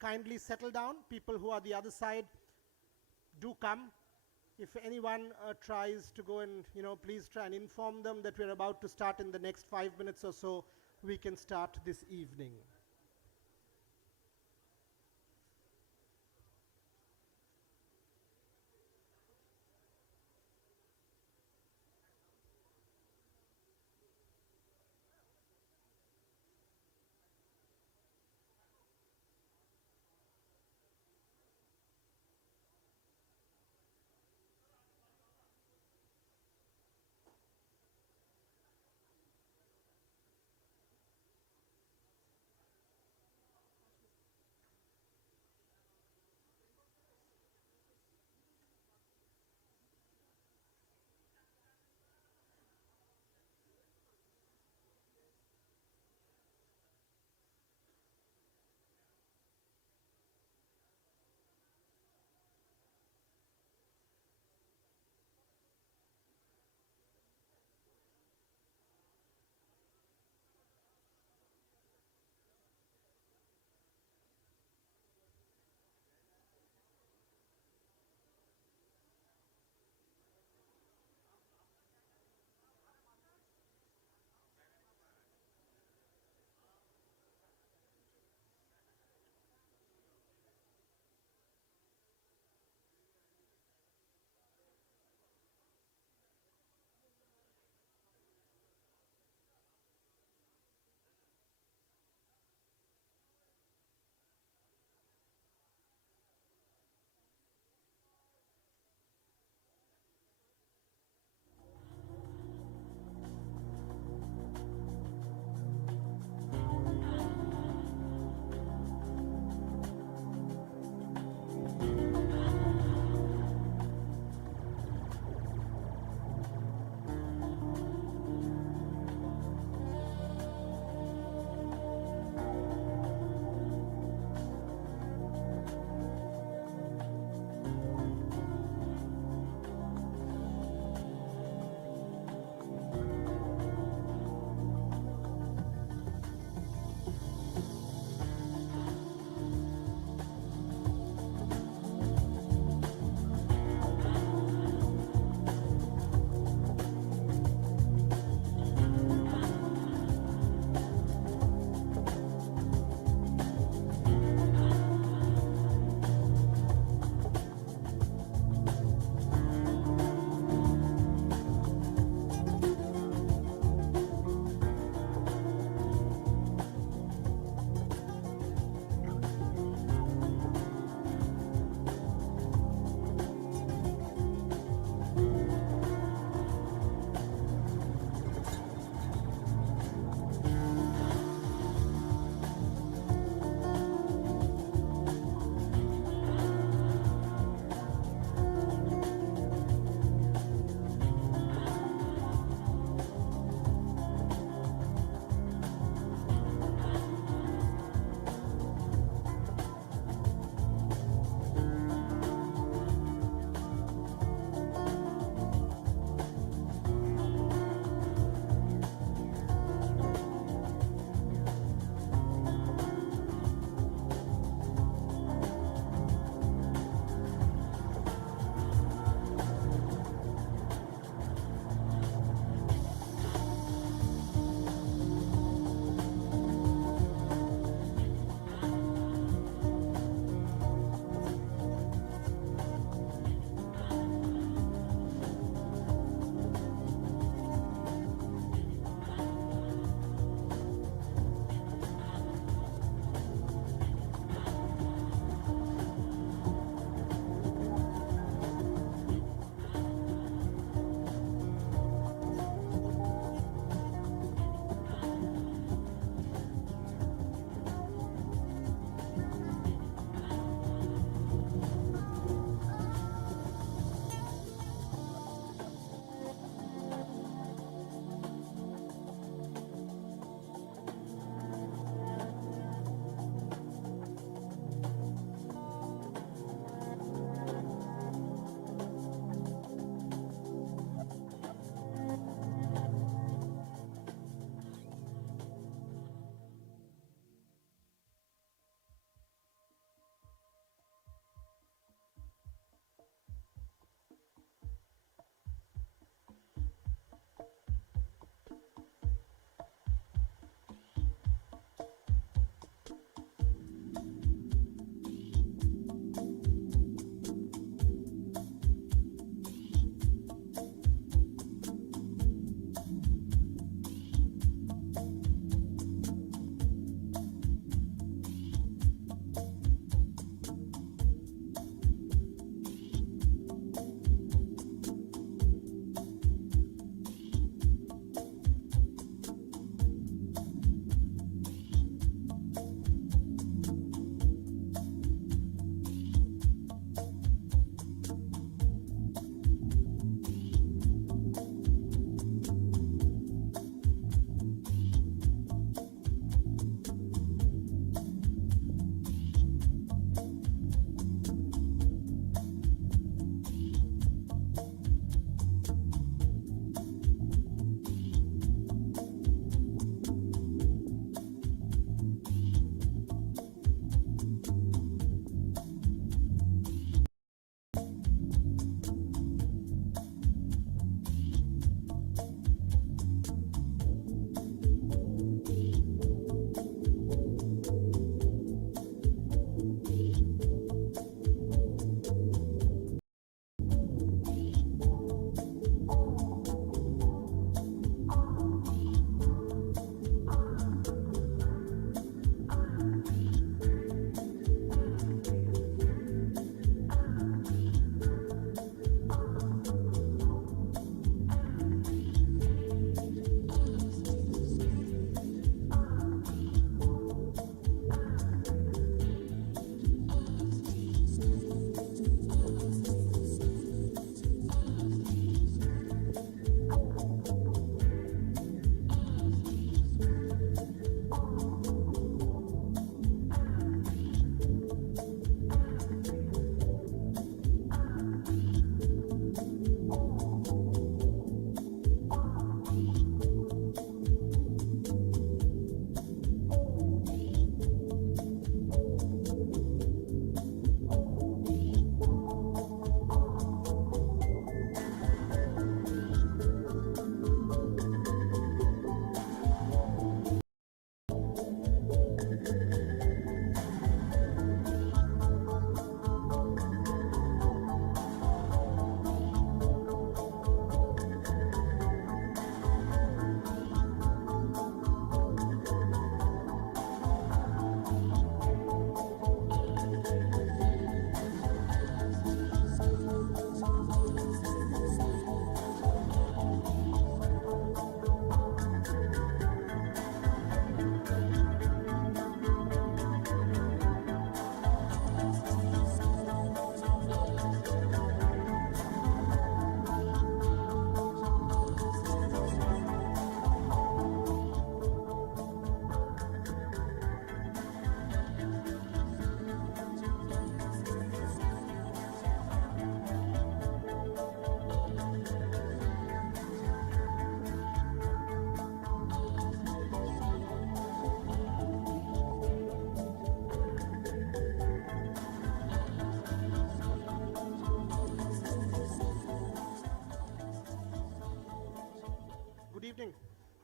kindly settle down. People who are the other side, do come. If anyone tries to go and, please try and inform them that we're about to start in the next 5 minutes or so, we can start this evening.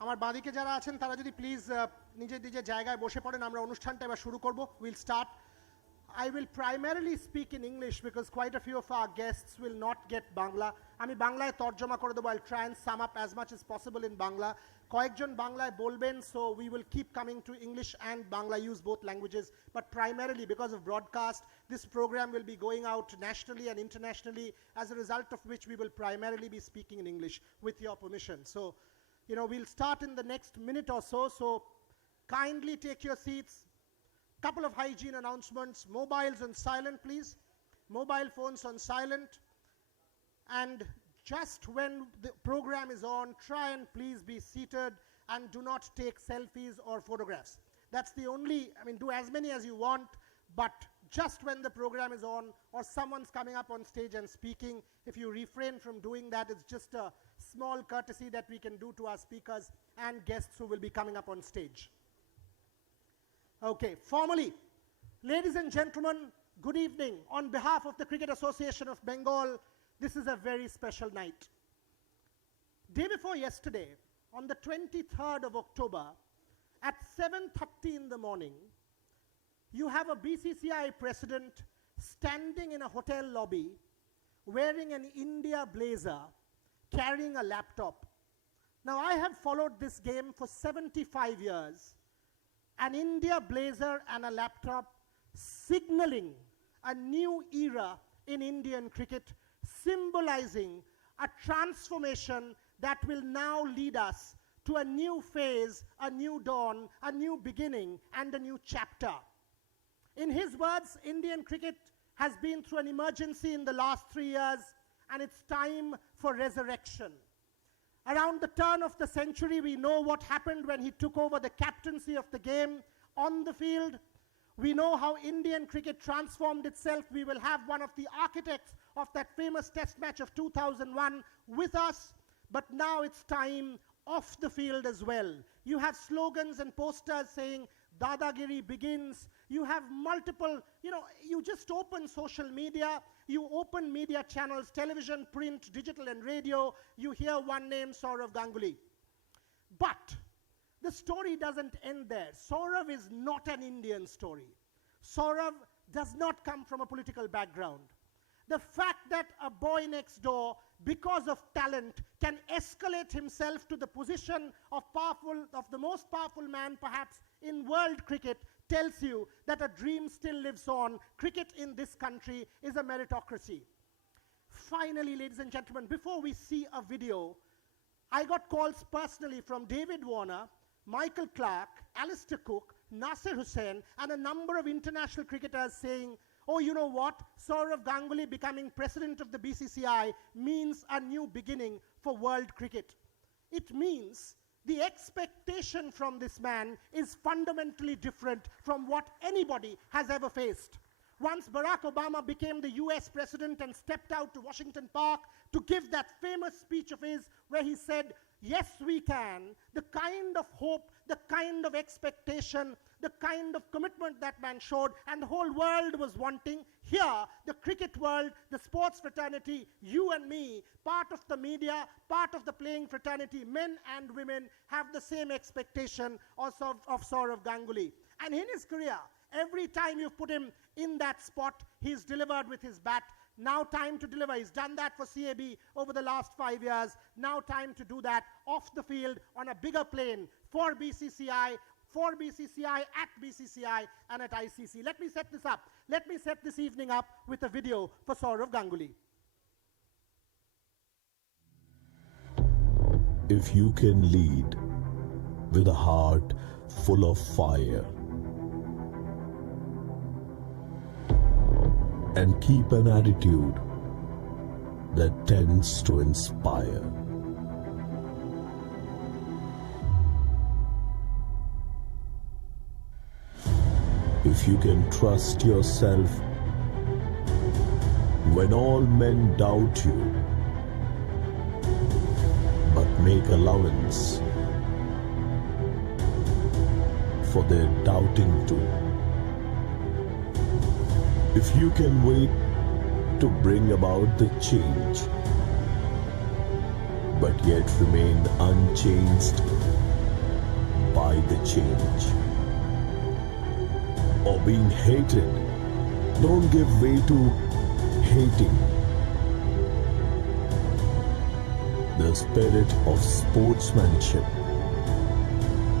আমার বাঁদিকে যারা আছেন তারা যদি please নিজের নিজের জায়গায় বসে পড়েন, আমরা অনুষ্ঠানটা এবার শুরু করব। Will start. I will primarily speak in English because quite a few of our guests will not get Bangla. আমি বাংলায় তর্জমা করে দেবো। I'll try and sum up as much as possible in Bangla. কয়েকজন বাংলায় বলবেন, so we will keep coming to English and Bangla, use both languages. But primarily because of broadcast, this program will be going out nationally and internationally, as a result of which we will primarily be speaking in English with your permission. So, we'll start in the next minute or so. So kindly take your seats. Couple of hygiene announcements. Mobiles on silent, please. Mobile phones on silent. And just when the program is on, try and please be seated and do not take selfies or photographs. That's the only, do as many as you want, but just when the program is on or someone's coming up on stage and speaking, if you refrain from doing that, it's just a small courtesy that we can do to our speakers and guests who will be coming up on stage. Okay, formally, ladies and gentlemen, good evening. On behalf of the Cricket Association of Bengal, this is a very special night. Day before yesterday, on the 23rd of October, at 7:30 in the morning, you have a BCCI president standing in a hotel lobby, wearing an India blazer, carrying a laptop. Now, I have followed this game for 75 years. An India blazer and a laptop signaling a new era in Indian cricket, symbolizing a transformation that will now lead us to a new phase, a new dawn, a new beginning, and a new chapter. In his words, Indian cricket has been through an emergency in the last 3 years, and it's time for resurrection. Around the turn of the century, we know what happened when he took over the captaincy of the game on the field. We know how Indian cricket transformed itself. We will have one of the architects of that famous test match of 2001 with us. But now it's time off the field as well. You have slogans and posters saying, Dadagiri begins. You have multiple, you just open social media, you open media channels, television, print, digital, and radio, you hear one name, Sourav Ganguly. But the story doesn't end there. Sourav is not an Indian story. Sourav does not come from a political background. The fact that a boy next door, because of talent, can escalate himself to the position of the most powerful man perhaps in world cricket tells you that a dream still lives on. Cricket in this country is a meritocracy. Finally, ladies and gentlemen, before we see a video, I got calls personally from David Warner, Michael Clark, Alistair Cook, Nasir Hussain, and a number of international cricketers saying, oh, you know what? Sourav Ganguly becoming president of the BCCI means a new beginning for world cricket. It means the expectation from this man is fundamentally different from what anybody has ever faced. Once Barack Obama became the US president and stepped out to Washington Park to give that famous speech of his where he said, yes, we can, the kind of hope, the kind of expectation, the kind of commitment that man showed, and the whole world was wanting. Here, the cricket world, the sports fraternity, you and me, part of the media, part of the playing fraternity, men and women, have the same expectation also of Sourav Ganguly. And in his career, every time you put him in that spot, he's delivered with his bat. Now time to deliver. He's done that for CAB over the last 5 years. Now time to do that off the field on a bigger plane for BCCI, at BCCI, and at ICC. Let me set this up. Let me set this evening up with a video for Sourav Ganguly. If you can lead with a heart full of fire and keep an attitude that tends to inspire, if you can trust yourself when all men doubt you, but make allowance for their doubting too. If you can wait to bring about the change, but yet remain unchanged by the change. Or being hated, don't give way to hating. The spirit of sportsmanship,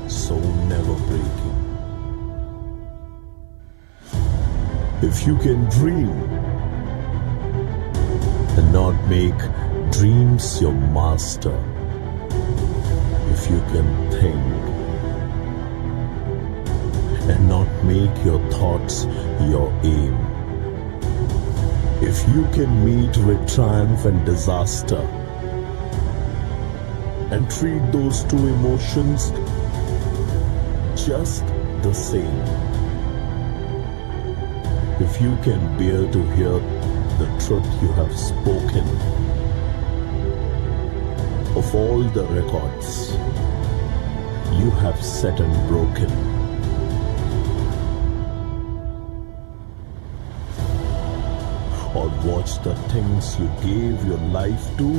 so never breaking. If you can dream and not make dreams your master, if you can think and not make your thoughts your aim, if you can meet with triumph and disaster and treat those two emotions just the same, if you can bear to hear the truth you have spoken, of all the records you have set and broken, or watch the things you gave your life to,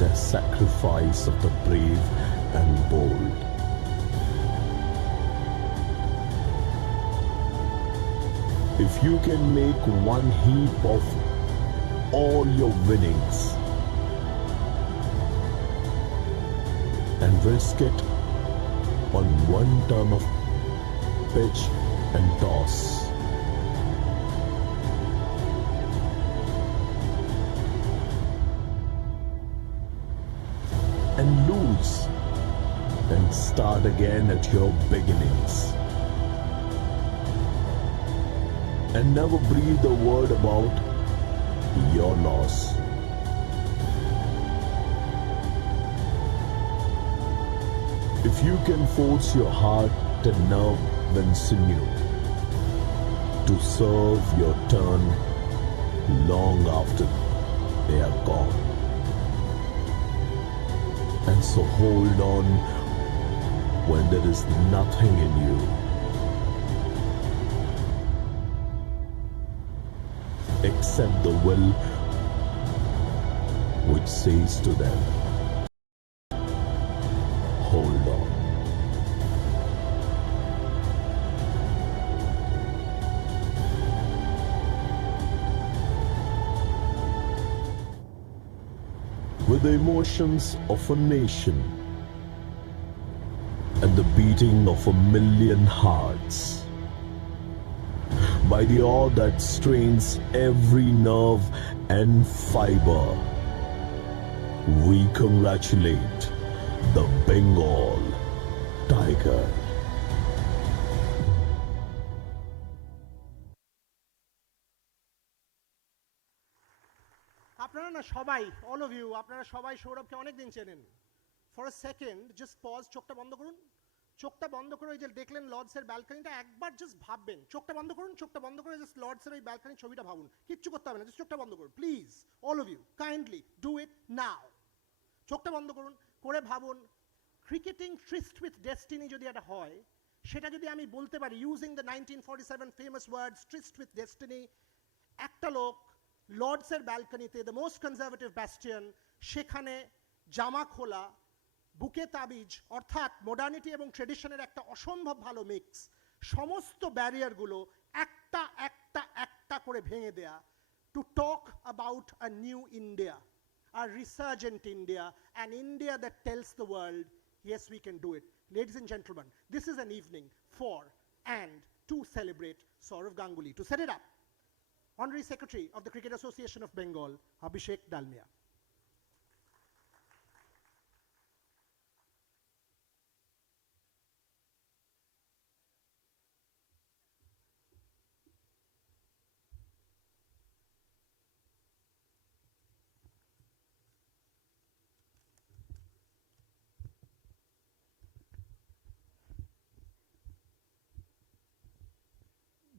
the sacrifice of the brave and bold. If you can make one heap of all your winnings and risk it on one turn of pitch and toss, and lose and start again at your beginnings, and never breathe a word about your loss. If you can force your heart and nerve and sinew to serve your turn long after they are gone, and so hold on when there is nothing in you, except the will which says to them, hold on. With the emotions of a nation and the beating of 1,000,000 hearts, by the awe that strains every nerve and fiber, we congratulate the Bengal Tiger. আপনারা না সবাই, all of you, আপনারা সবাই সৌরভকে অনেক দিন চেনেন। For a second just pause, চোখটা বন্ধ করুন। চোখটা বন্ধ করে ওই যে দেখলেন লর্ডসের ব্যালকনিটা, একবার জাস্ট ভাববেন। চোখটা বন্ধ করুন, চোখটা বন্ধ করে জাস্ট লর্ডসের ওই ব্যালকনির ছবিটা ভাবুন। কিচ্ছু করতে হবে না, জাস্ট চোখটা বন্ধ করুন please, all of you kindly do it now. চোখটা বন্ধ করুন, করে ভাবুন ক্রিকেটিং ট্রিস্ট উইথ ডেস্টিনি যদি এটা হয়, সেটা যদি আমি বলতে পারি using the 1947 famous words tryst with destiny, একটা লোক লর্ডসের ব্যালকনিতে, দ্য মোস্ট কনজারভেটিভ ব্যাস্টিয়ন, সেখানে জামা খোলা, বুকে তাবিজ, অর্থাৎ মডার্নিটি এবং ট্রেডিশনের একটা অসম্ভব ভালো মিক্স, সমস্ত ব্যারিয়ারগুলো একটা একটা একটা করে ভেঙে দেয়া, to talk about a new India, a resurgent India, an India that tells the world, yes, we can do it. Ladies and gentlemen, this is an evening for and to celebrate Sourav Ganguly. To set it up, Honorary Secretary of the Cricket Association of Bengal, Abhishek Dalmia.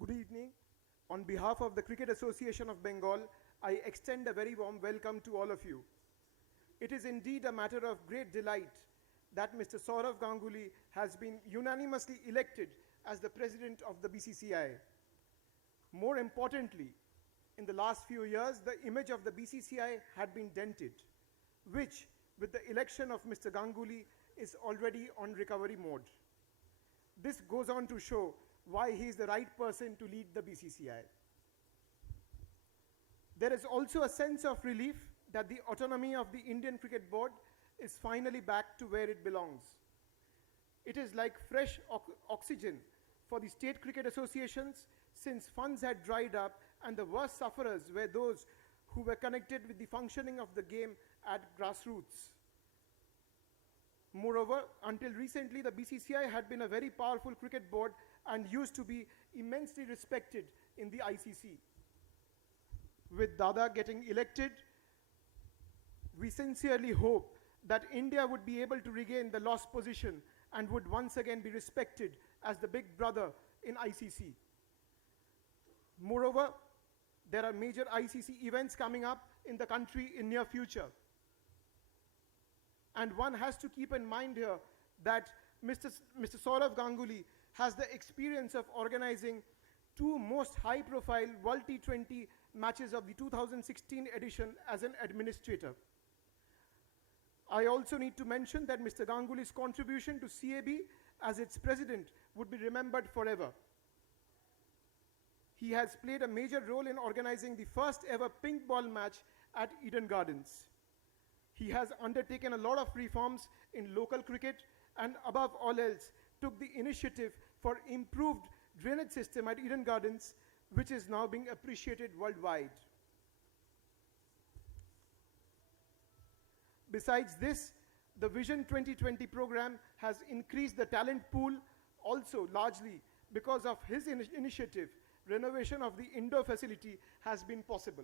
Good evening. On behalf of the Cricket Association of Bengal, I extend a very warm welcome to all of you. It is indeed a matter of great delight that Mr. Sourav Ganguly has been unanimously elected as the President of the BCCI. More importantly, in the last few years, the image of the BCCI had been dented, which with the election of Mr. Ganguly, is already on recovery mode. This goes on to show why he is the right person to lead the BCCI. There is also a sense of relief that the autonomy of the Indian Cricket Board is finally back to where it belongs. It is like fresh oxygen for the state cricket associations, since funds had dried up and the worst sufferers were those who were connected with the functioning of the game at grassroots. Moreover, until recently, the BCCI had been a very powerful cricket board and used to be immensely respected in the ICC. With Dada getting elected, we sincerely hope that India would be able to regain the lost position and would once again be respected as the big brother in ICC. Moreover, there are major ICC events coming up in the country in near future. And one has to keep in mind here that Mr. Sourav Ganguly has the experience of organizing two most high-profile World T20 matches of the 2016 edition as an administrator. I also need to mention that Mr. Ganguly's contribution to CAB as its president would be remembered forever. He has played a major role in organizing the first ever pink ball match at Eden Gardens. He has undertaken a lot of reforms in local cricket and above all else took the initiative for improved drainage system at Eden Gardens, which is now being appreciated worldwide. Besides this, the Vision 2020 program has increased the talent pool also largely because of his initiative. Renovation of the indoor facility has been possible.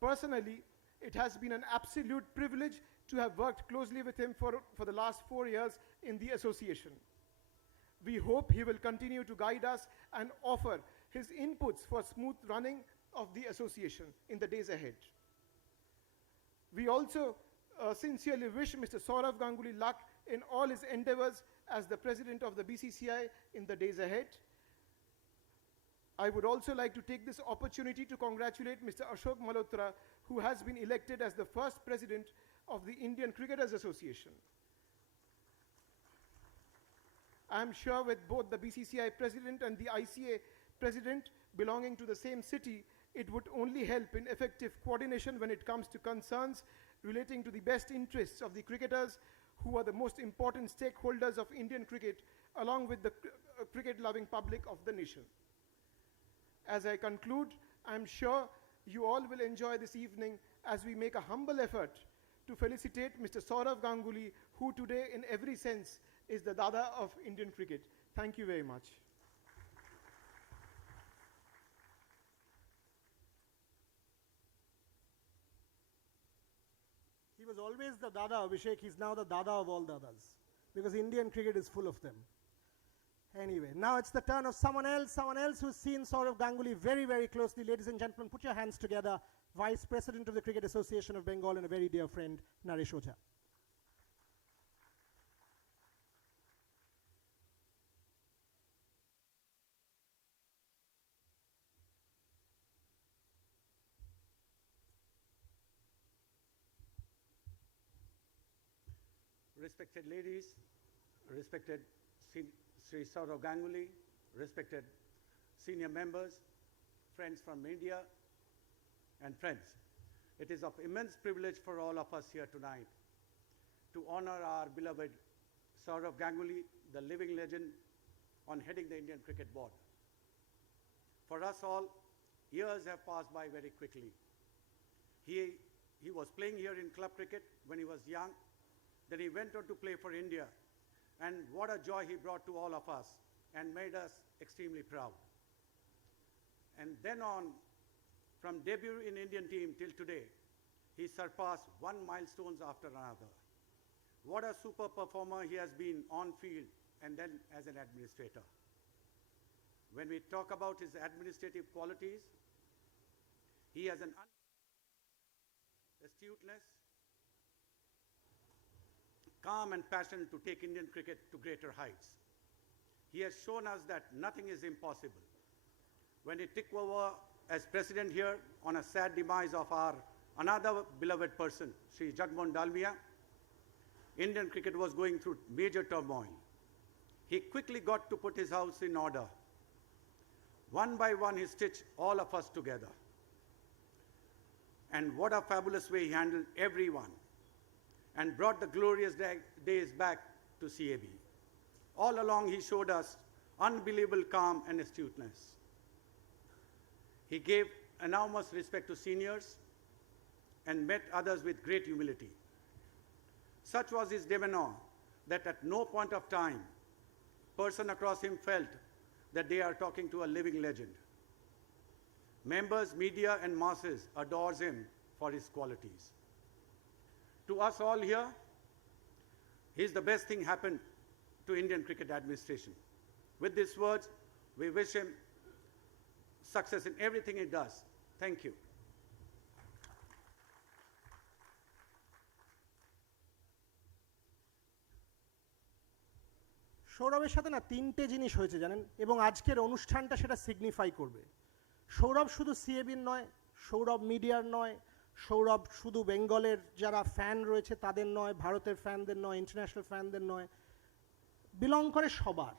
Personally, it has been an absolute privilege to have worked closely with him for the last 4 years in the association. We hope he will continue to guide us and offer his inputs for smooth running of the association in the days ahead. We also sincerely wish Mr. Sourav Ganguly luck in all his endeavors as the president of the BCCI in the days ahead. I would also like to take this opportunity to congratulate Mr. Ashok Malhotra, who has been elected as the first president of the Indian Cricketers Association. I am sure with both the BCCI president and the ICA president belonging to the same city, it would only help in effective coordination when it comes to concerns relating to the best interests of the cricketers, who are the most important stakeholders of Indian cricket, along with the cricket-loving public of the nation. As I conclude, I am sure you all will enjoy this evening as we make a humble effort to felicitate Mr. Sourav Ganguly, who today in every sense is the Dada of Indian cricket. Thank you very much. He was always the Dada, Abhishek. He's now the Dada of all Dadas, because Indian cricket is full of them. Anyway, now it's the turn of someone else who's seen Sourav Ganguly very, very closely. Ladies and gentlemen, put your hands together. Vice President of the Cricket Association of Bengal and a very dear friend, Naresh Ojha. Respected ladies, respected Sri Sourav Ganguly, respected senior members, friends from media, and friends. It is of immense privilege for all of us here tonight to honor our beloved Sourav Ganguly, the living legend, on heading the Indian Cricket Board. For us all, years have passed by very quickly. He was playing here in club cricket when he was young. Then he went on to play for India. And what a joy he brought to all of us and made us extremely proud. And then on, from debut in Indian team till today, he surpassed one milestone after another. What a super performer he has been on field and then as an administrator. When we talk about his administrative qualities, he has an astuteness, calm and passion to take Indian cricket to greater heights. He has shown us that nothing is impossible. When he took over as president here on a sad demise of our another beloved person, Sri Jagmohan Dalmia, Indian cricket was going through major turmoil. He quickly got to put his house in order. One by one, he stitched all of us together. And what a fabulous way he handled everyone and brought the glorious days back to CAB. All along, he showed us unbelievable calm and astuteness. He gave enormous respect to seniors and met others with great humility. Such was his demeanor that at no point of time, person across him felt that they are talking to a living legend. Members, media, and masses adores him for his qualities. To us all here, he's the best thing happened to Indian cricket administration. With these words, we wish him success in everything he does. Thank you. সৌরভের সাথে না তিনটে জিনিস হয়েছে জানেন, এবং আজকের অনুষ্ঠানটা সেটা সিগনিফাই করবে। সৌরভ শুধু সিএবির নয়, সৌরভ মিডিয়ার নয়, সৌরভ শুধু বেঙ্গলের যারা ফ্যান রয়েছে তাদের নয়, ভারতের ফ্যানদের নয়, ইন্টারন্যাশনাল ফ্যানদের নয়, বিলং করে সবার।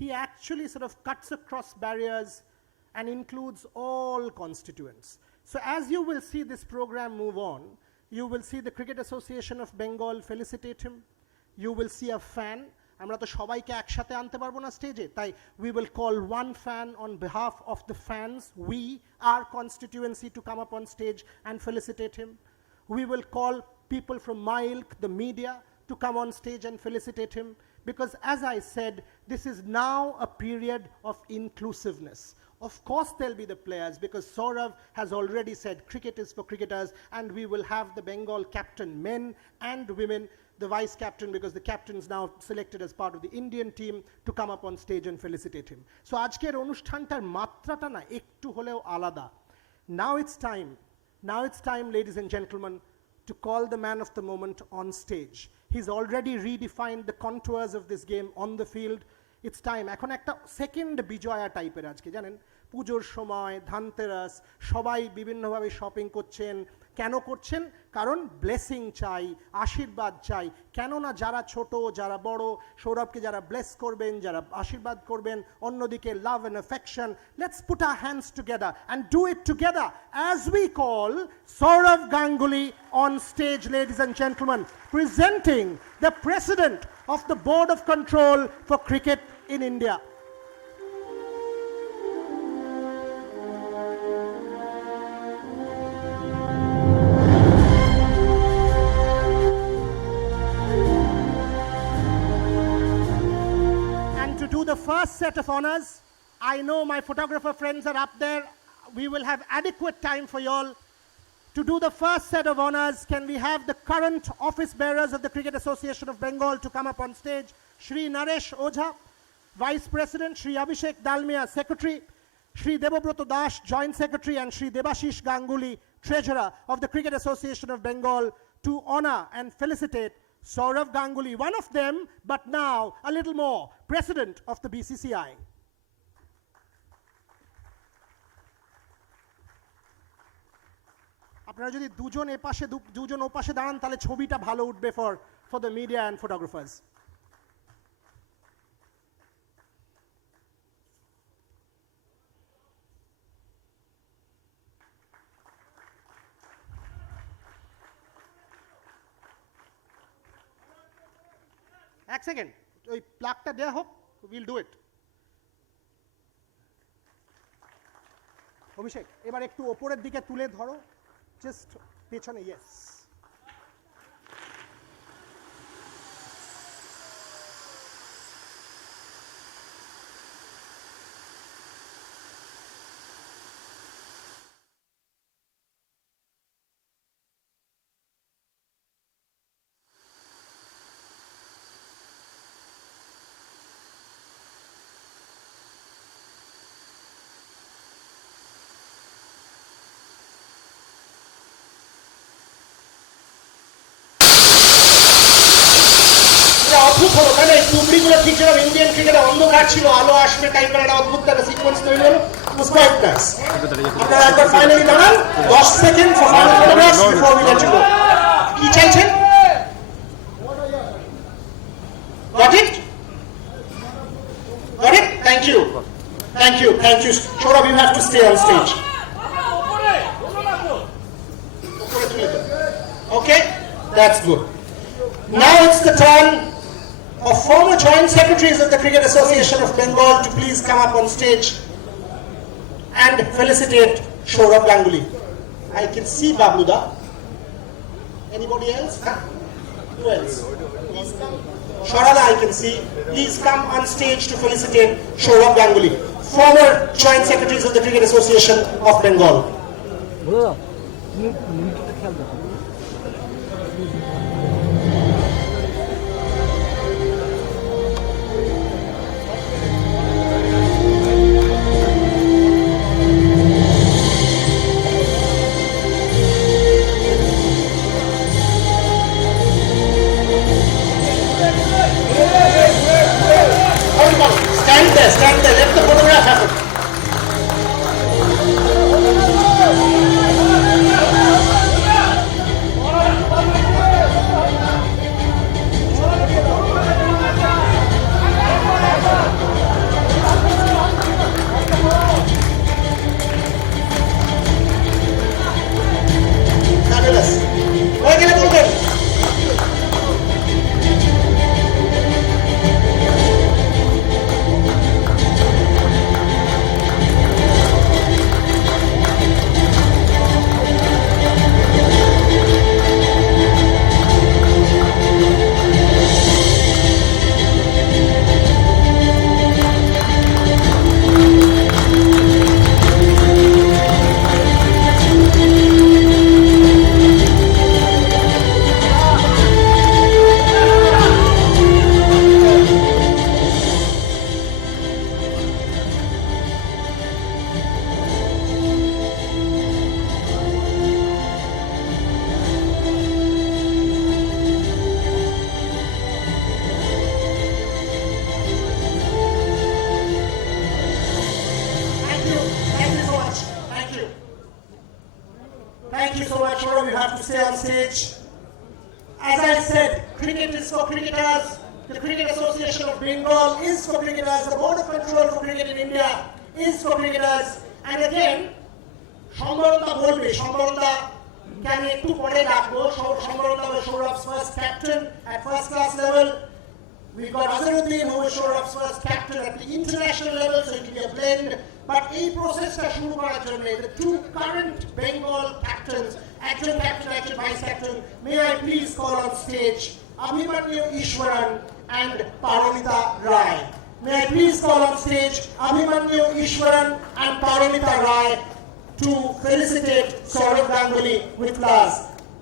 He actually sort of cuts across barriers and includes all constituents. So as you will see this program move on, you will see the Cricket Association of Bengal felicitate him. You will see a fan. আমরা তো সবাইকে একসাথে আনতে পারবো না স্টেজে, তাই we will call one fan on behalf of the fans, we, our constituency, to come up on stage and felicitate him. We will call people from my ilk, the media, to come on stage and felicitate him, because as I said, this is now a period of inclusiveness. Of course there'll be the players, because Sourav has already said cricket is for cricketers, and we will have the Bengal captain, men and women, the vice captain, because the captain is now selected as part of the Indian team, to come up on stage and felicitate him. So আজকের অনুষ্ঠানটার মাত্রাটা না একটু হলেও আলাদা. Now it's time, ladies and gentlemen, to call the man of the moment on stage. He's already redefined the contours of this game on the field. It's time. এখন একটা second Bijoya টাইপের আজকে জানেন, পুজোর সময়, ধানতেরাস, সবাই বিভিন্নভাবে শপিং করছেন। কেন করছেন? কারণ ব্লেসিং চাই, আশীর্বাদ চাই। কেননা যারা ছোট, যারা বড়, সৌরভকে যারা ব্লেস করবেন, যারা আশীর্বাদ করবেন, অন্যদিকে love and affection. Let's put hour hands together and do it together as we call Sourav Ganguly on stage, ladies and gentlemen, presenting the President of the Board of Control for Cricket in India. The first set of honors, I know my photographer friends are up there. We will have adequate time for y'all to do the first set of honors. Can we have the current office bearers of the Cricket Association of Bengal to come up on stage? Shri Naresh Ojha, Vice President, Shri Abhishek Dalmia, Secretary, Shri Debobroto Das, Joint Secretary, and Shri Debashish Ganguly, Treasurer of the Cricket Association of Bengal, to honor and felicitate Sourav Ganguly, one of them, but now a little more, President of the BCCI. আপনারা যদি দুজন এপাশে দুজন ওপাশে দাঁড়ান তাহলে ছবিটা ভালো উঠবে for the media and photographers. এক সেকেন্ড, ওই প্লাগটা দেয়া হোক, উইল ডু ইট। অভিষেক, এবার একটু ওপরের দিকে তুলে ধরো, জাস্ট পেছনে, ইয়েস। অদ্ভুত হলো তাহলে, টুকরিগুলো ঠিক ছিল, ইন্ডিয়ান ক্রিকেটে অন্ধকার ছিল, আলো আসবে টাইপের একটা অদ্ভুত একটা সিকোয়েন্স তৈরি হলো। was quite nice. আপনারা একবার ফাইনালি দাঁড়ান 10 second for final photographs before we let you go. কি চাইছেন? Got it? Got it? Thank you. Thank you. Thank you. Sourav, you have to stay on stage. Okay? That's good. Now it's the turn of former Joint Secretaries of the Cricket Association of Bengal to please come up on stage and felicitate Sourav Ganguly. I can see Babluda. Anybody else? Huh? Who else? Sharada, I can see. Please come on stage to felicitate Sourav Ganguly, former Joint Secretaries of the Cricket Association of Bengal. Stand there, let the photograph happen. Fabulous. Where can I put it? Thank you so much, Sourav. You have to stay on stage. As I said, cricket is for cricketers. The Cricket Association of Bengal is for cricketers. The Board of Control for Cricket in India is for cricketers. And again, Shambarata bolbe, Shambarata can ekটু পরে ডাকবো Shambarata was Sourav's first captain at first class level. We've got Azharuddin, who is Sourav's first captain at the international level, so it will be a blend. But এই প্রসেসটা শুরু করার জন্য the two current Bengal captains, একজন captain, একজন vice captain, may I please call on stage Abhimanyu Ishwaran and Paramita Rai. May I please call on stage Abhimanyu Ishwaran and Paramita Rai to felicitate Sourav Ganguly with flowers.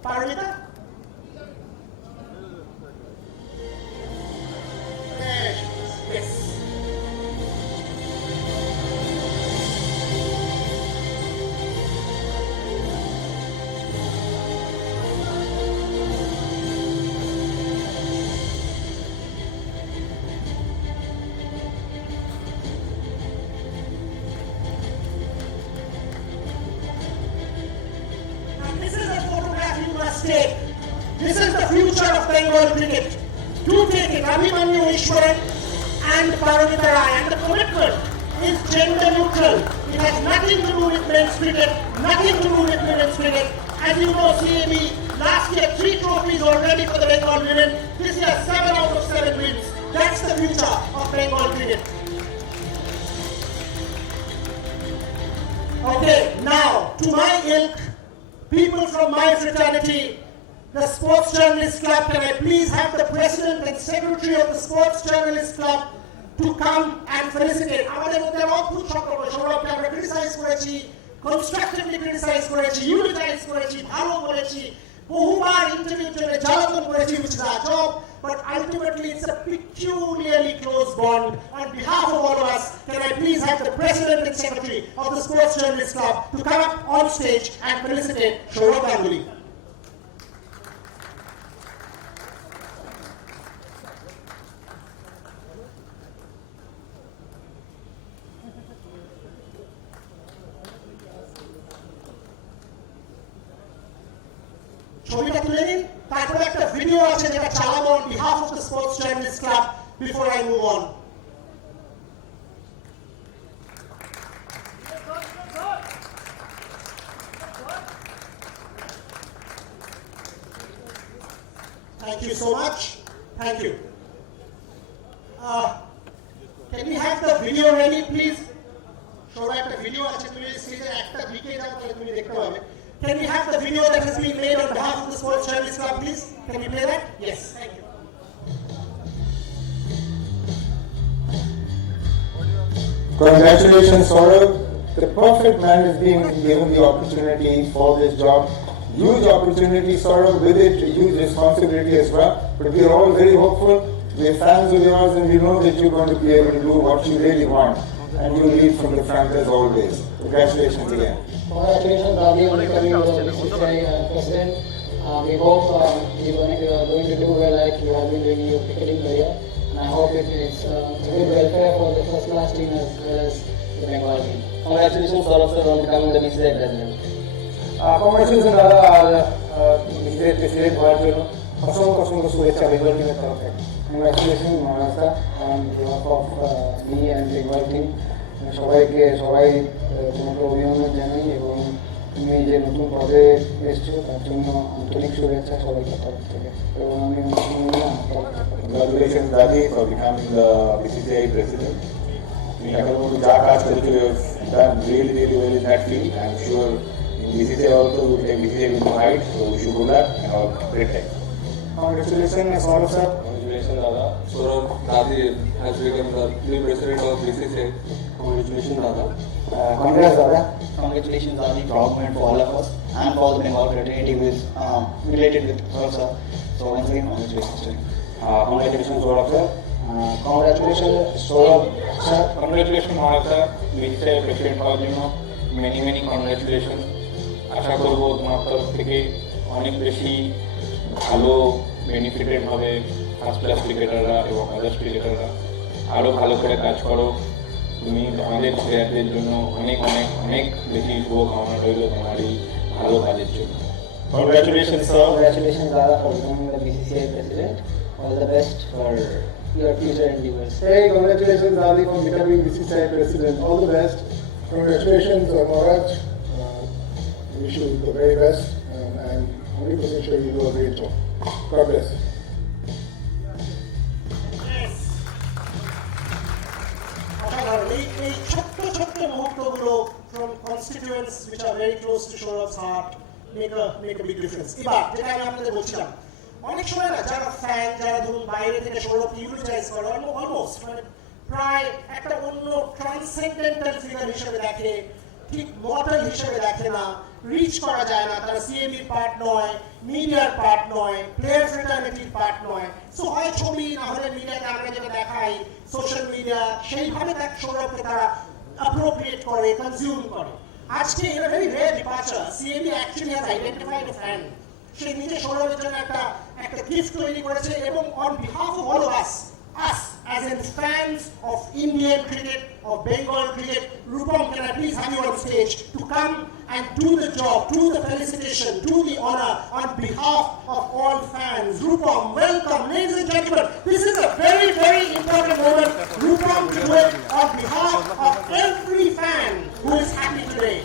Paramita? There she is. Yes. This is the future of Bengal cricket. Do take it, Abhimanyu Ishwaran and Paramita Rai. And the commitment is gender neutral. It has nothing to do with men's cricket, nothing to do with women's cricket. As you know, CAB, last year 3 trophies already for the Bengal women. This year 7 out of 7 wins. That's the future of Bengal cricket. Okay, now to my ilk, people from my fraternity, the Sports Journalists Club, can I please have the President and Secretary of the Sports Journalists Club to come and felicitate. আমাদের মধ্যে অদ্ভুত সম্পর্ক, সৌরভকে আমরা criticise করেছি, constructively criticise করেছি, utilise করেছি, ভালো বলেছি, বহুবার ইন্টারভিউর জন্য জ্বালাতন করেছি, which is our job, but ultimately it's a peculiarly close bond. On behalf of all of us, can I please have the President and Secretary of the Sports Journalists Club to come up on stage and felicitate Sourav Ganguly. ছবিটা তুলে নিন, তারপরে একটা video আছে যেটা চালাবো on behalf of the Sports Journalists Club before I move on. Thank you so much. Thank you. Can we have the video ready, please? সবাই একটা ভিডিও আছে, তুমি স্টেজে একটা দিকে যাও তাহলে তুমি দেখতে পাবে। Can we have the video that has been made on behalf of the Sports Journalists Club, please? Can we play that? Yes. Thank you. Congratulations, Sourav. The perfect man is being given the opportunity for this job. Huge opportunity, Sourav, with it, huge responsibility as well. But we are all very hopeful. We are fans of yours and we know that you're going to be able to do what you really want. And you lead from the front as always. Congratulations again. Congratulations, Ravi, on becoming the BCCI President. We hope you are going to do well like you have been doing in your cricketing career. And I hope it's a good welfare for the first class team as well as the Bengal team. Congratulations, Sourav sir, on becoming the BCCI President. Congratulations, Dada, R BCCI President হওয়ার জন্য অসংখ্য অসংখ্য শুভেচ্ছা বেঙ্গল টিমের তরফ থেকে। Congratulations, Maharashtra, on behalf of me and Bengal team. সবাই তোমাকে অভিনন্দন জানাই এবং তুমি যে নতুন পদে এসছো তার জন্য আন্তরিক শুভেচ্ছা সবাইকে তরফ থেকে এবং আমি Congratulations, Dadi, for becoming the BCCI President. We have done really, really well in that field. I'm sure in BCCI also we will take BCCI to height, so we should good luck and have a great time. Congratulations, Sourav sir. Congratulations, Dada. Sourav Dadi has become the new president of BCCI. Congratulations, Dada. Congrats, Dada. Congratulations, Ravi, proud moment for all of us and for the Bengal fraternity who is related with Sourav sir. So once again, congratulations to him. Congratulations, Sourav sir. Congratulations, Sourav sir. Congratulations, Maharashtra, BCCI president হওয়ার জন্য many congratulations. আশা করব তোমার তরফ থেকে অনেক বেশি ভালো benefited হবে ফার্স্ট ক্লাস ক্রিকেটাররা এবং আদার্স ক্রিকেটাররা। আরও ভালো করে কাজ করো। তুমি আমাদের প্লেয়ারদের জন্য অনেক বেশি শুভকামনা রইল তোমার এই ভালো কাজের জন্য। Congratulations, sir. Congratulations, Dada, for becoming the BCCI President. All the best for your future endeavors. Hey, congratulations, Dadi, for becoming BCCI President. All the best. Congratulations, Maharaj. Wish you the very best, and I'm 100% sure you do a great job. God bless. Yes. এই ছোট্ট ছোট্ট মুহূর্তগুলো from constituents which are very close to Sourav's heart make a big difference. এবার যেটা আমি আপনাদের বলছিলাম, অনেক সময় না যারা ফ্যান, যারা ধরুন বাইরে থেকে সৌরভকে ইউটিলাইজ করে অলমোস্ট মানে প্রায় একটা অন্য ট্রান্সেন্ডেন্টাল ফিগার হিসেবে দেখে, ঠিক মডেল হিসেবে দেখে না, রিচ করা যায় না, তারা সিএমির পার্ট নয়, মিডিয়ার পার্ট নয়, প্লেয়ার ফ্রেটার্নিটির পার্ট নয়। সো হয় ছবি না হলে মিডিয়াতে আমরা যেটা দেখাই সোশ্যাল মিডিয়া, সেইভাবে দেখ সৌরভকে তারা অ্যাপ্রোপ্রিয়েট করে, কনজিউম করে। আজকে in a very rare departure সিএমি actually has identified a fan. সে নিজে সৌরভের জন্য একটা গিফট তৈরি করেছে এবং on behalf of all of us as in fans of Indian cricket, of Bengal cricket, Rupam, can I please have you on stage to come and do the job, do the felicitation, do the honor on behalf of all fans. Rupam, welcome, ladies and gentlemen. This is a very, very important moment. Rupam to do it on behalf of every fan who is happy today.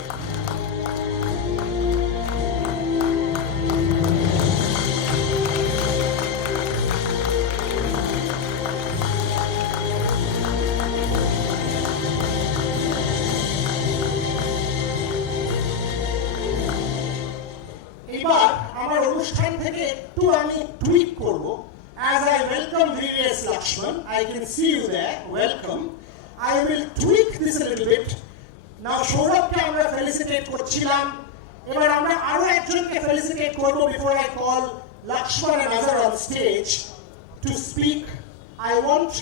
এবার আমার অনুষ্ঠান থেকে একটু আমি টুইক করব। As I welcome VVS Lakshman, I can see you there. Welcome. I will tweak this a little bit. Now সৌরভকে আমরা felicitate করছিলাম, এবার আমরা আরো একজনকে ফেলিসিটেট করব before I call Lakshman and Azhar on stage to speak. I want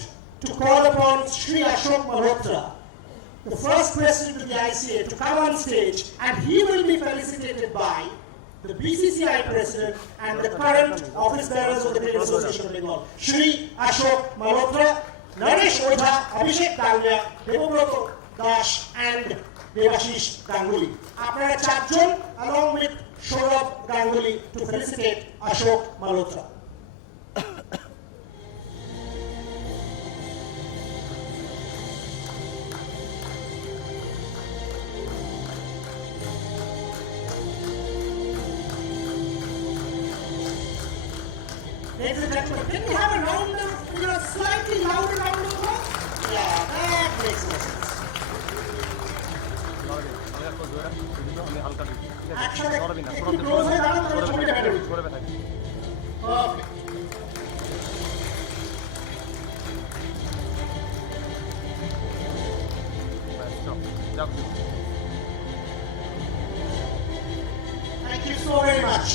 to call upon Shri Ashok Malhotra, the first president of the ICA, to come on stage, and he will be felicitated by the BCCI President and the current office bearers of the Cricket Association of Bengal, Shri Ashok Malhotra, Naresh Ojha, Abhishek Kalya, Devobroto Das, and Devashish Ganguly. আপনারা চারজন along with Sourav Ganguly to felicitate Ashok Malhotra. Ladies and gentlemen, can we have a round of, slightly louder round of applause? Yeah, that makes more sense. Actually, একটু close হয়ে দাঁড়ান, তাহলে ছবিটা better হচ্ছে। Perfect. Thank you so very much.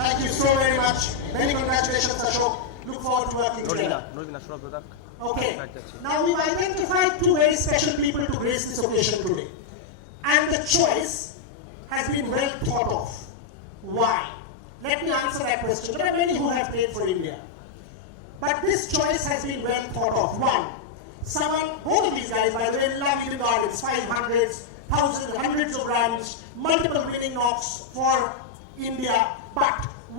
Thank you so very much. Many congratulations, Ashok. Look forward to working together. Okay. Now we've identified two very special people to grace this occasion today. And the choice has been well thought of. Why? Let me answer that question. There are many who have played for India. But this choice has been well thought of. One, both of these guys, by the way, love Eden Gardens, 500s, thousands, hundreds of runs, multiple winning knocks for India. But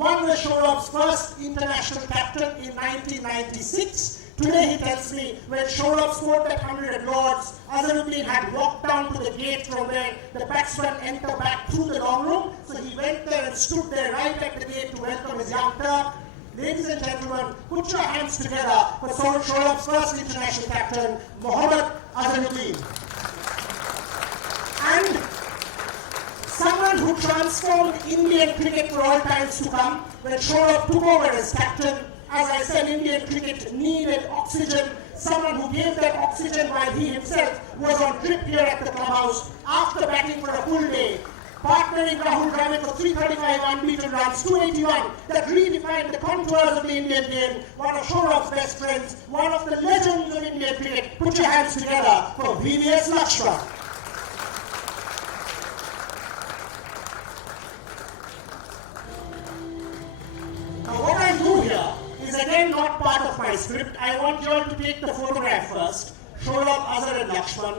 one was Sourav's first international captain in 1996. Today he tells me when Sourav scored that 100 at Lords, Azharuddin had walked down to the gate from where the batsman entered back through the long room. So he went there and stood there right at the gate to welcome his young Turk. Ladies and gentlemen, put your hands together for Sourav's first international captain, Mohammad Azharuddin. And someone who transformed Indian cricket for all times to come, when Sourav took over as captain. As I said, Indian cricket needed oxygen. Someone who gave that oxygen while he himself was on trip here at the clubhouse after batting for a full day, partnering Rahul Dravid for 335 unbeaten runs, 281, that redefined the contours of the Indian game. One of Sourav's best friends, one of the legends of Indian cricket. Put your hands together for VVS Lakshman. Now what I do here is again not part of my script. I want you all to take the photograph first. Sourav, Azhar and Lakshman.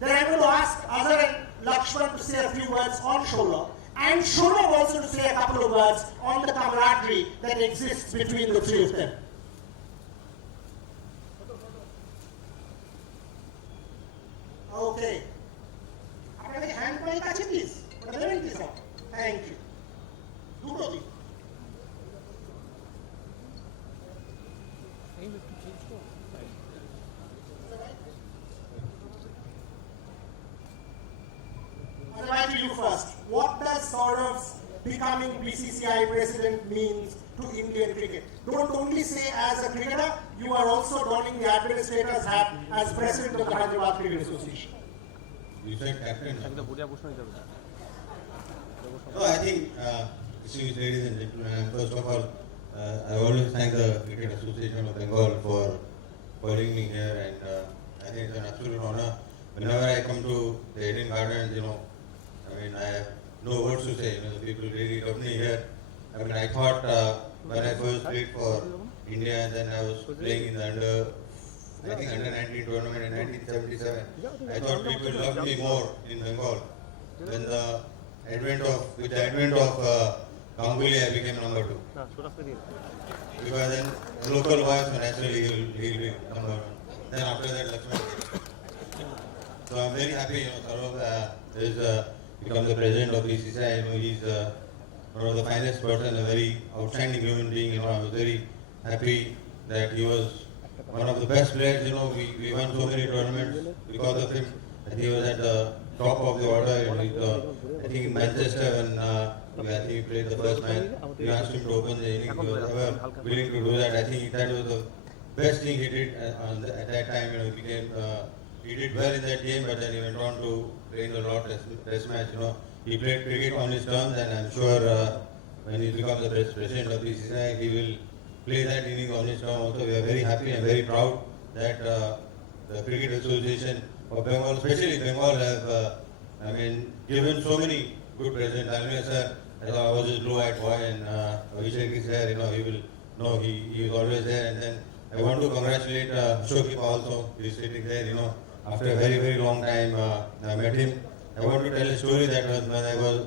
Then I'm going to ask Azhar and Lakshman to say a few words on Sourav. And Sourav also to say a couple of words on the camaraderie that exists between the three of them. Okay. আপনাদের hand mic আছে please? ওটা দেবেন please? Thank you. দুটো দিন। To you first. What does Sourav's becoming BCCI president means to Indian cricket? Don't only say as a cricketer, you are also donning the administrator's hat as president of the Hyderabad Cricket Association. You said captain. No, I think, distinguished ladies and gentlemen, first of all, I always thank the Cricket Association of Bengal for calling me here, and I think it's an absolute honor. Whenever I come to the Eden Gardens, I mean, I have no words to say. The people really love me here. I mean, I thought when I first played for India, and then I was playing in the under 19 tournament in 1977. I thought people loved me more in Bengal. With the advent of Ganguly, I became number 2. Because then the local boys, naturally he'll be number 1. Then after that, Lakshman. So I'm very happy. Sourav is become the president of BCCI. He's one of the finest person, a very outstanding human being. I was very happy that he was one of the best players. We won so many tournaments because of him. And he was at the top of the order. I think in Manchester when I think he played the first match, we asked him to open the inning. He was ever willing to do that. I think that was the best thing he did at that time. He did well in that game, but then he went on to play in the Lord Test match. He played cricket on his terms, and I'm sure when he becomes the president of BCCI, he will play that inning on his terms. Also, we are very happy and very proud that the Cricket Association of Bengal, especially Bengal, have given so many good presidents. Almir sir, I was his blue-eyed boy, and Abhishek is there. He will know he is always there. And then I want to congratulate Ashok also. He is sitting there. After a very, very long time, I met him. I want to tell a story that when I was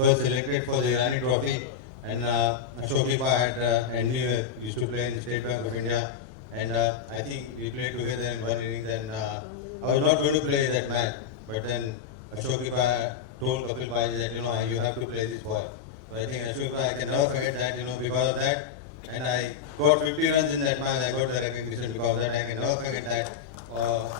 first selected for the Irani Trophy, and Ashok and me used to play in the State Bank of India, and I think we played together in one innings, and I was not going to play that match, but then Ashok told Kapil Bhai that, you have to play this boy. So I think Ashok, I can never forget that, because of that, and I got 50 runs in that match. I got the recognition because of that. I can never forget that.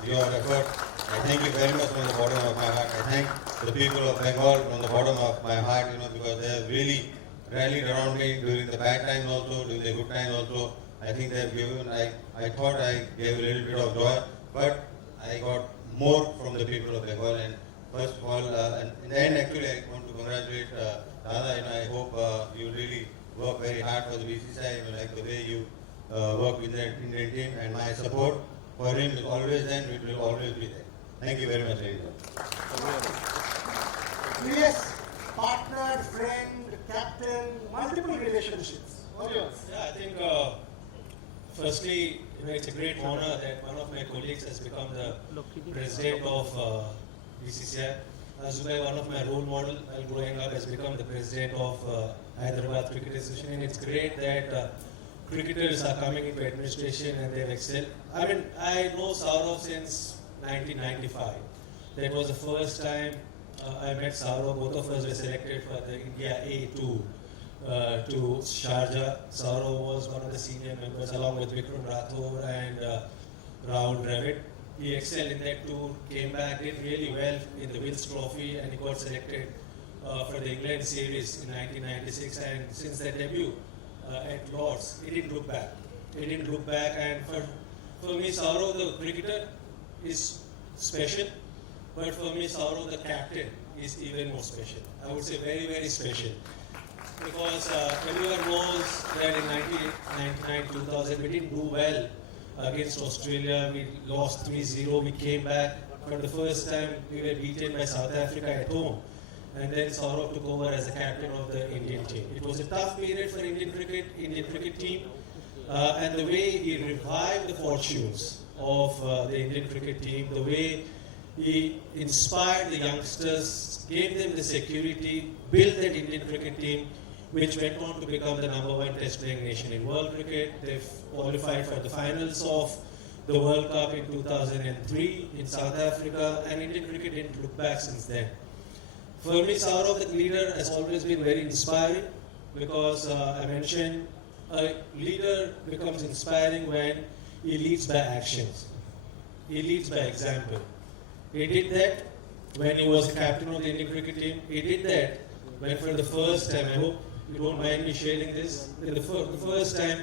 Your effort. I thank you very much from the bottom of my heart. I thank the people of Bengal from the bottom of my heart, because they have really rallied around me during the bad times also, during the good times also. I think they have given, I thought I gave a little bit of joy, but I got more from the people of Bengal. And first of all, and in the end, actually, I want to congratulate Dada. I hope you really work very hard for the BCCI, like the way you work with the Indian team, and my support for him is always there, and it will always be there. Thank you very much, ladies and gentlemen. Yes, partner, friend, captain, multiple relationships. All yours. Yeah, I think firstly, it's a great honor that one of my colleagues has become the president of BCCI. Zubai, one of my role models while growing up, has become the president of Hyderabad Cricket Association, and it's great that cricketers are coming into administration and they've excelled. I mean, I know Sourav since 1995. That was the first time I met Sourav. Both of us were selected for the India A2 to Sharjah. Sourav was one of the senior members along with Vikram Rathore and Rahul Dravid. He excelled in that tour, came back, did really well in the Wills Trophy, and he got selected for the England series in 1996. And since that debut at Lord's, he didn't look back. He didn't look back, and for me, Sourav, the cricketer, is special, but for me, Sourav, the captain, is even more special. I would say very, very special. Because everyone knows that in 1999, 2000, we didn't do well against Australia. We lost 3-0. We came back. For the first time, we were beaten by South Africa at home. And then Sourav took over as the captain of the Indian team. It was a tough period for Indian cricket team. And the way he revived the fortunes of the Indian cricket team, the way he inspired the youngsters, gave them the security, built that Indian cricket team, which went on to become the #1 test playing nation in world cricket. They've qualified for the finals of the World Cup in 2003 in South Africa, and Indian cricket didn't look back since then. For me, Sourav, the leader, has always been very inspiring, because I mentioned a leader becomes inspiring when he leads by actions. He leads by example. He did that when he was the captain of the Indian cricket team. He did that when, for the first time, I hope you don't mind me sharing this, the first time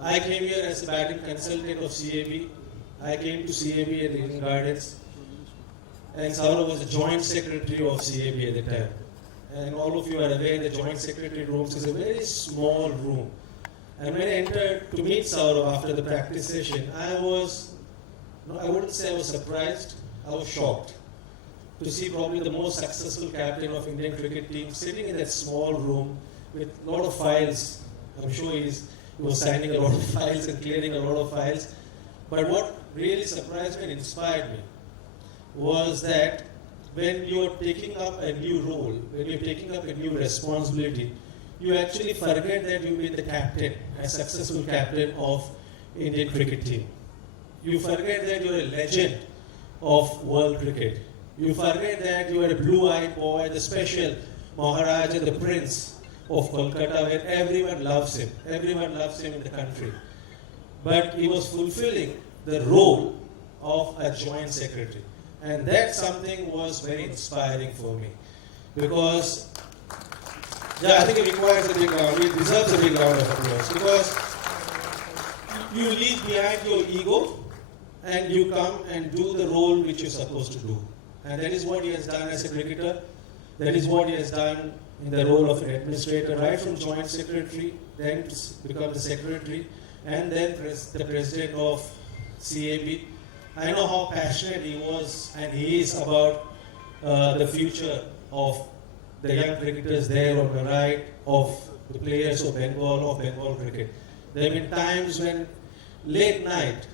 I came here as a batting consultant of CAB. I came to CAB at the Eden Gardens, and Sourav was the joint secretary of CAB at the time. And all of you are aware the joint secretary rooms is a very small room. And when I entered to meet Sourav after the practice session, I wouldn't say I was surprised, I was shocked to see probably the most successful captain of Indian cricket team sitting in that small room with a lot of files. I'm sure he was signing a lot of files and clearing a lot of files. But what really surprised me and inspired me was that when you're taking up a new role, when you're taking up a new responsibility, you actually forget that you've been the captain, a successful captain of Indian cricket team. You forget that you're a legend of world cricket. You forget that you are a blue-eyed boy, the special Maharaja, the prince of Kolkata, where everyone loves him. Everyone loves him in the country. But he was fulfilling the role of a joint secretary. And that something was very inspiring for me. Because, I think it requires a big round, it deserves a big round of applause. Because you leave behind your ego and you come and do the role which you're supposed to do. And that is what he has done as a cricketer. That is what he has done in the role of an administrator, right from joint secretary, then to become the secretary, and then the president of CAB. I know how passionate he was and he is about the future of the young cricketers there on the right, of the players of Bengal cricket. There have been times when late night,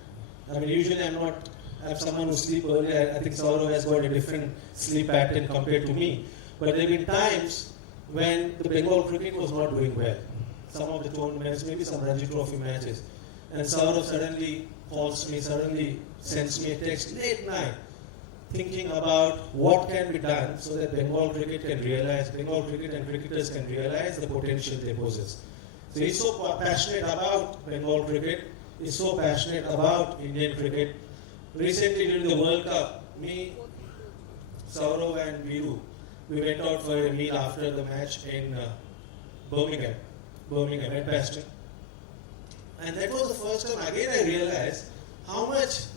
I mean, usually I'm someone who sleeps early. I think Sourav has got a different sleep pattern compared to me. But there have been times when the Bengal cricket was not doing well. Some of the tournaments, maybe some Ranji Trophy matches. And Sourav suddenly calls me, suddenly sends me a text late night, thinking about what can be done so that Bengal cricket and cricketers can realize the potential they possess. So he's so passionate about Bengal cricket, he's so passionate about Indian cricket. Recently during the World Cup, me, Sourav and Viru, we went out for a meal after the match in Birmingham, Edgbaston. And that was the first time again I realized how much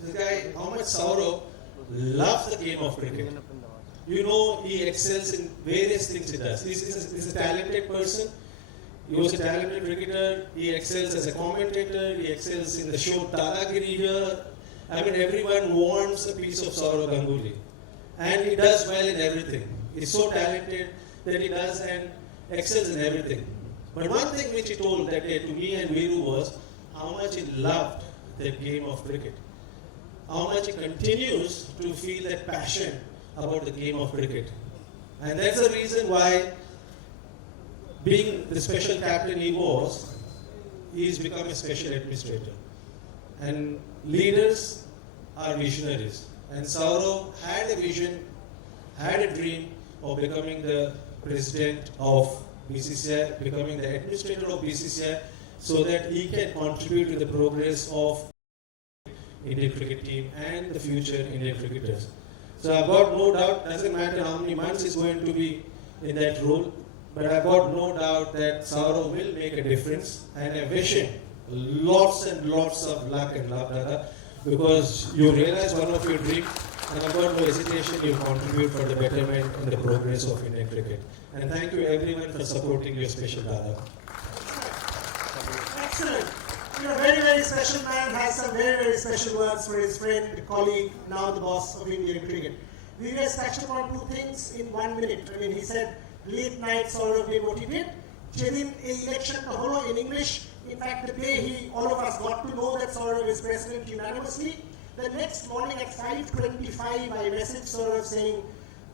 Sourav loves the game of cricket. You know, he excels in various things he does. He's a talented person. He was a talented cricketer. He excels as a commentator. He excels in the show Dadagiri here. I mean, everyone wants a piece of Sourav Ganguly. And he does well in everything. He's so talented that he does and excels in everything. But one thing which he told that day to me and Viru was how much he loved the game of cricket. How much he continues to feel that passion about the game of cricket. And that's the reason why, being the special captain he was, he's become a special administrator. And leaders are visionaries. And Sourav had a vision, had a dream of becoming the president of BCCI, becoming the administrator of BCCI, so that he can contribute to the progress of Indian cricket team and the future Indian cricketers. So I've got no doubt, doesn't matter how many months he's going to be in that role, but I've got no doubt that Sourav will make a difference, and I wish him lots and lots of luck and love, Dada, because you realize one of your dreams, and I've got no hesitation, you'll contribute for the betterment and the progress of Indian cricket. And thank you everyone for supporting your special Dada. Excellent. A very, very special man has some very, very special words for his friend, colleague, now the boss of Indian cricket. We just touched upon two things in 1 minute. I mean, he said late night Sourav did what he did. Jedin election holo in English. In fact, the day all of us got to know that Sourav is president unanimously, the next morning at 5:25, I messaged Sourav saying,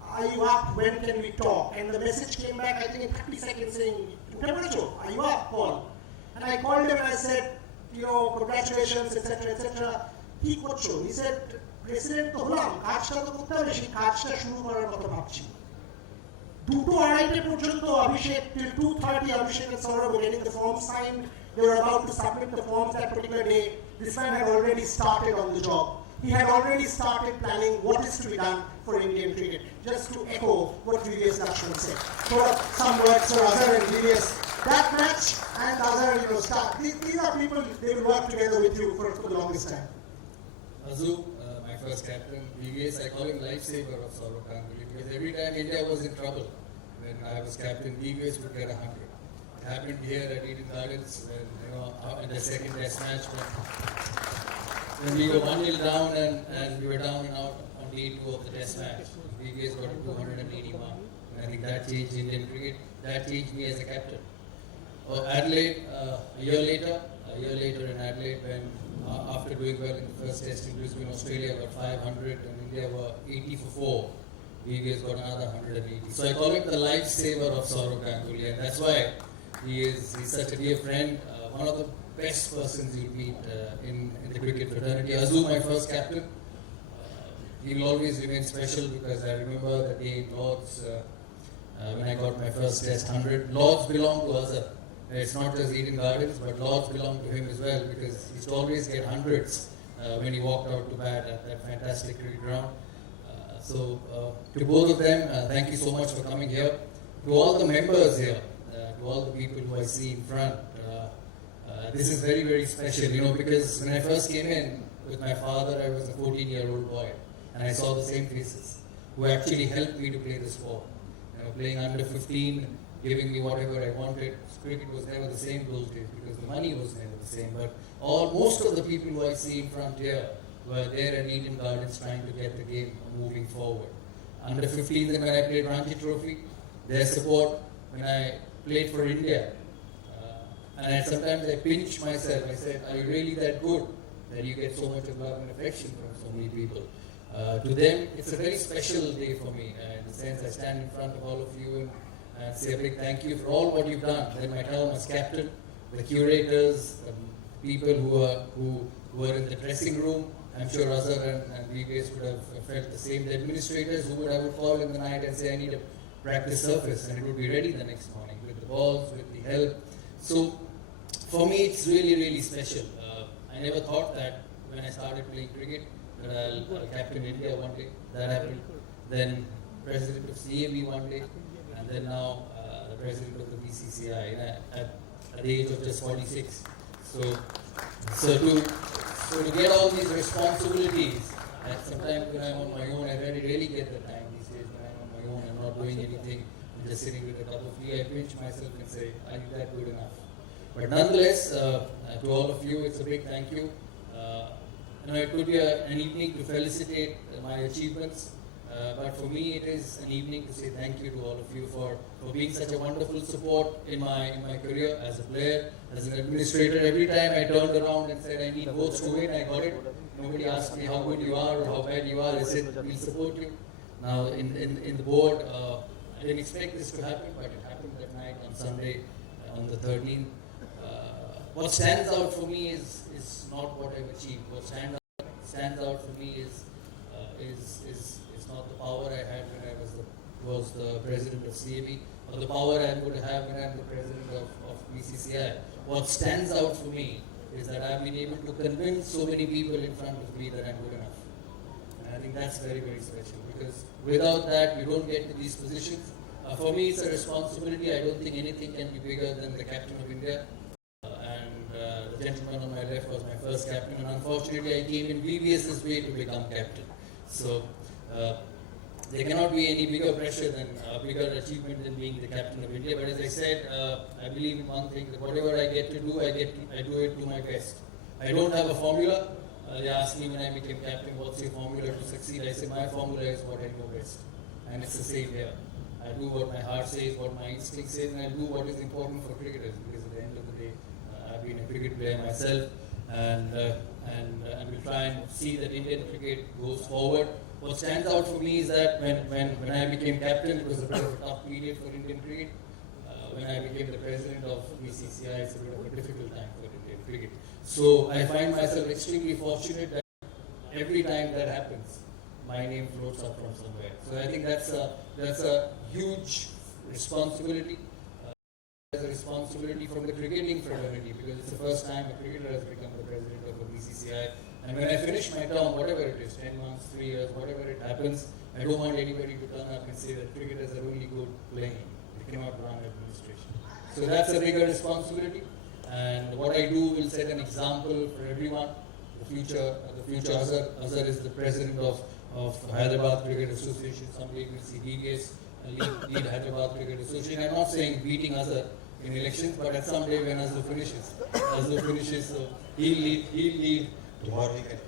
"Are you up? When can we talk?" And the message came back, I think in 30 seconds, saying, "Are you up, Paul?" And I called him and I said, congratulations, etc., etc. He said, "President to holam, কাজটা তো করতে হবে, সেই কাজটা শুরু করার কথা ভাবছি।" 2:30 পর্যন্ত Abhishek, till 2:30 Abhishek and Sourav were getting the forms signed. They were about to submit the forms that particular day. This man had already started on the job. He had already started planning what is to be done for Indian cricket. Just to echo what previous Lakshman said. Some words for Azhar and Julius. That match and Azhar, start. These are people, they will work together with you for the longest time. Azu, my first captain, BVS, I call him lifesaver of Sourav Ganguly, because every time India was in trouble, when I was captain, BVS would get 100. It happened here at Eden Gardens, when, in the second test match, when we were 1-0 down and we were down and out on day 2 of the test match. BVS got to 281. And I think that changed Indian cricket. That changed me as a captain. Adelaide, a year later in Adelaide, when after doing well in the first test in Brisbane, Australia got 500 and India were 80 for 4. BVS got another 180. So I call him the lifesaver of Sourav Ganguly, and that's why he's such a dear friend, one of the best persons you'll meet in the cricket fraternity. Azu, my first captain, he will always remain special, because I remember the day in Lords when I got my first test 100. Lords belong to Azhar. It's not just Eden Gardens, but Lords belong to him as well, because he used to always get hundreds when he walked out to bat at that fantastic cricket ground. So to both of them, thank you so much for coming here. To all the members here, to all the people who I see in front, this is very, very special, because when I first came in with my father, I was a 14-year-old boy, and I saw the same faces who actually helped me to play the sport. Playing under 15, giving me whatever I wanted. Cricket was never the same those days, because the money was never the same. But most of the people who I see in front here were there at Eden Gardens trying to get the game moving forward. Under 15, then when I played Ranji Trophy, their support when I played for India. And sometimes I pinch myself. I said, "Are you really that good that you get so much of love and affection from so many people?" To them, it's a very special day for me. In the sense, I stand in front of all of you and and say a big thank you for all what you've done in my term as captain, the curators, the people who were in the dressing room. I'm sure Azhar and VVS would have felt the same. The administrators who I would call in the night and say, I need a practice surface, and it would be ready the next morning with the balls, with the help. So for me, it's really, really special. I never thought that when I started playing cricket that I'll captain India one day. That happened. Then president of CAB one day, and then now the president of the BCCI at the age of just 46. So to get all these responsibilities, and sometimes when I'm on my own, I really get the time these days when I'm on my own and not doing anything, I'm just sitting with a cup of tea, I pinch myself and say, are you that good enough? But nonetheless, to all of you, it's a big thank you. It could be an evening to felicitate my achievements, but for me it is an evening to say thank you to all of you for being such a wonderful support in my career as a player, as an administrator. Every time I turned around and said I need votes to win, I got it. Nobody asked me how good you are or how bad you are. I said we'll support you. Now in the board, I didn't expect this to happen, but it happened that night on Sunday, on the 13th. What stands out for me is not what I've achieved. What stands out for me is not the power I had when I was the president of CAB, or the power I'm going to have when I'm the president of BCCI. What stands out for me is that I've been able to convince so many people in front of me that I'm good enough. And I think that's very, very special, because without that, you don't get to these positions. For me, it's a responsibility. I don't think anything can be bigger than the captain of India. The gentleman on my left was my first captain, and unfortunately I came in VVS's way to become captain. So there cannot be any bigger pressure than bigger achievement than being the captain of India. But as I said, I believe in one thing, that whatever I get to do, I do it to my best. I don't have a formula. They asked me when I became captain, what's your formula to succeed? I said, my formula is what I know best. And it's the same here. I do what my heart says, what my instinct says, and I do what is important for cricketers, because at the end of the day, I've been a cricket player myself, and we'll try and see that Indian cricket goes forward. What stands out for me is that when I became captain, it was a bit of a tough period for Indian cricket. When I became the president of BCCI, it's a bit of a difficult time for Indian cricket. So I find myself extremely fortunate that every time that happens, my name floats up from somewhere. So I think that's a huge responsibility. There's a responsibility from the cricketing fraternity, because it's the first time a cricketer has become the president of the BCCI. And when I finish my term, whatever it is, 10 months, 3 years, whatever it happens, I don't want anybody to turn up and say that cricketers are only good playing. They cannot run administration. So that's a bigger responsibility. And what I do will set an example for everyone. The future Azhar is the president of Hyderabad Cricket Association. Someday we'll see DVS lead Hyderabad Cricket Association. I'm not saying beating Azhar in elections, but at some day when Azhar finishes, so he'll lead. Tomorrow we can.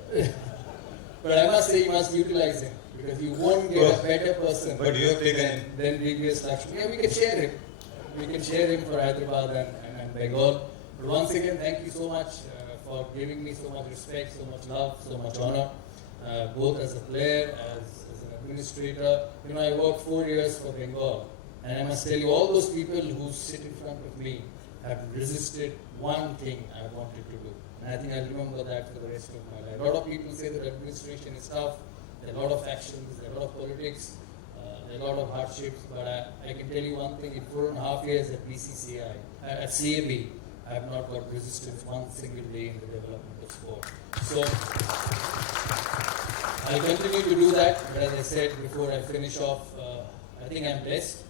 But I must say, you must utilize him, because you won't get a better person But you have taken than DVS Lakshmi. Yeah, we can share him. We can share him for Hyderabad and Bengal. But once again, thank you so much for giving me so much respect, so much love, so much honor, both as a player, as an administrator. I worked 4 years for Bengal, and I must tell you, all those people who sit in front of me have resisted one thing I wanted to do. And I think I'll remember that for the rest of my life. A lot of people say that administration is tough, there are a lot of factions, there are a lot of politics, there are a lot of hardships, but I can tell you one thing, in 4.5 years at BCCI, at CAB, I have not got resistance one single day in the development of sport. So I'll continue to do that, but as I said before I finish off, I think I'm blessed.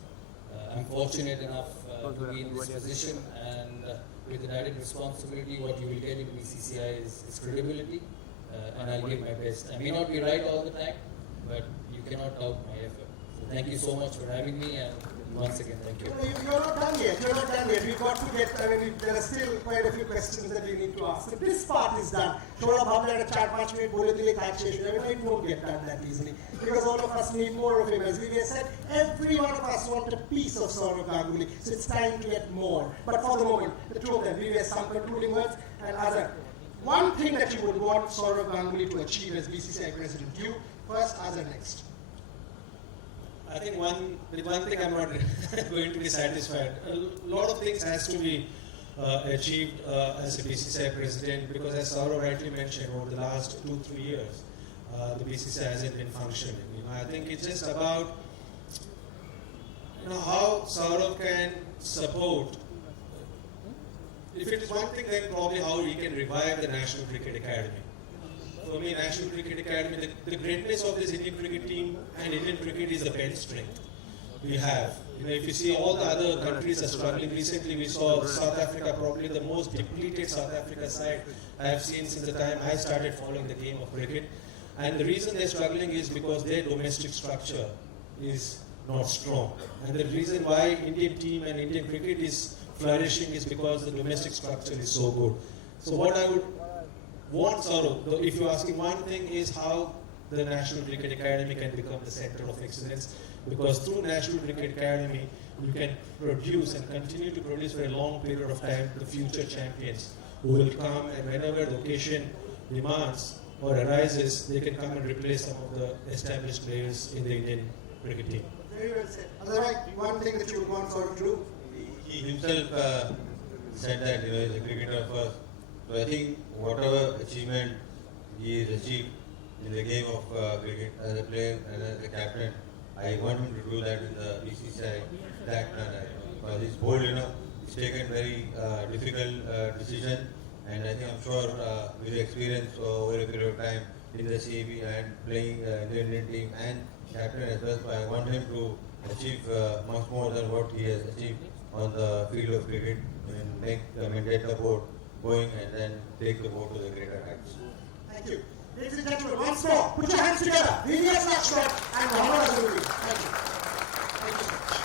I'm fortunate enough to be in this position, and with an added responsibility, what you will get in BCCI is credibility, and I'll give my best. I may not be right all the time, but you cannot doubt my effort. So thank you so much for having me, and once again, thank you. You're not done yet. We've got to get, there are still quite a few questions that we need to ask. So this part is done. Thoda bhabne ekta 4-5 minute bole dile kaj shesh hoye jabe. It won't get done that easily, because all of us need more of him. As we said, every one of us want a piece of Sourav Ganguly. So it's time to get more. But for the moment, the two of them, we have some concluding words. And Azhar, one thing that you would want Sourav Ganguly to achieve as BCCI President. You first, Azhar next. I think with one thing I'm not going to be satisfied. A lot of things has to be achieved as a BCCI president, because as Sourav rightly mentioned, over the last 2-3 years, the BCCI hasn't been functioning. I think it's just about how Sourav can support. If it is one thing, then probably how he can revive the National Cricket Academy. For me, National Cricket Academy, the greatness of this Indian cricket team and Indian cricket is the bench strength we have. If you see all the other countries are struggling. Recently we saw South Africa, probably the most depleted South Africa side I have seen since the time I started following the game of cricket. And the reason they're struggling is because their domestic structure is not strong. And the reason why Indian team and Indian cricket is flourishing is because the domestic structure is so good. So what I would want Sourav, if you're asking one thing, is how the National Cricket Academy can become the center of excellence. Because through National Cricket Academy, you can produce and continue to produce for a long period of time the future champions who will come, and whenever the occasion demands or arises, they can come and replace some of the established players in the Indian cricket team. Very well said. Otherwise, one thing that you would want Sourav to do? He himself said that he's a cricketer first. So I think whatever achievement he has achieved in the game of cricket as a player and as a captain, I want him to do that in the BCCI that manner. Because he's bold enough, he's taken very difficult decision, and I think I'm sure with experience over a period of time in the CAB and playing in the Indian team and captain as well, so I want him to achieve much more than what he has achieved on the field of cricket and maintain the board going and then take the board to the greater heights. Thank you. Ladies and gentlemen, once more, put your hands together. VVS Lakshman and Mohammad Azhari. Thank you. Thank you so much.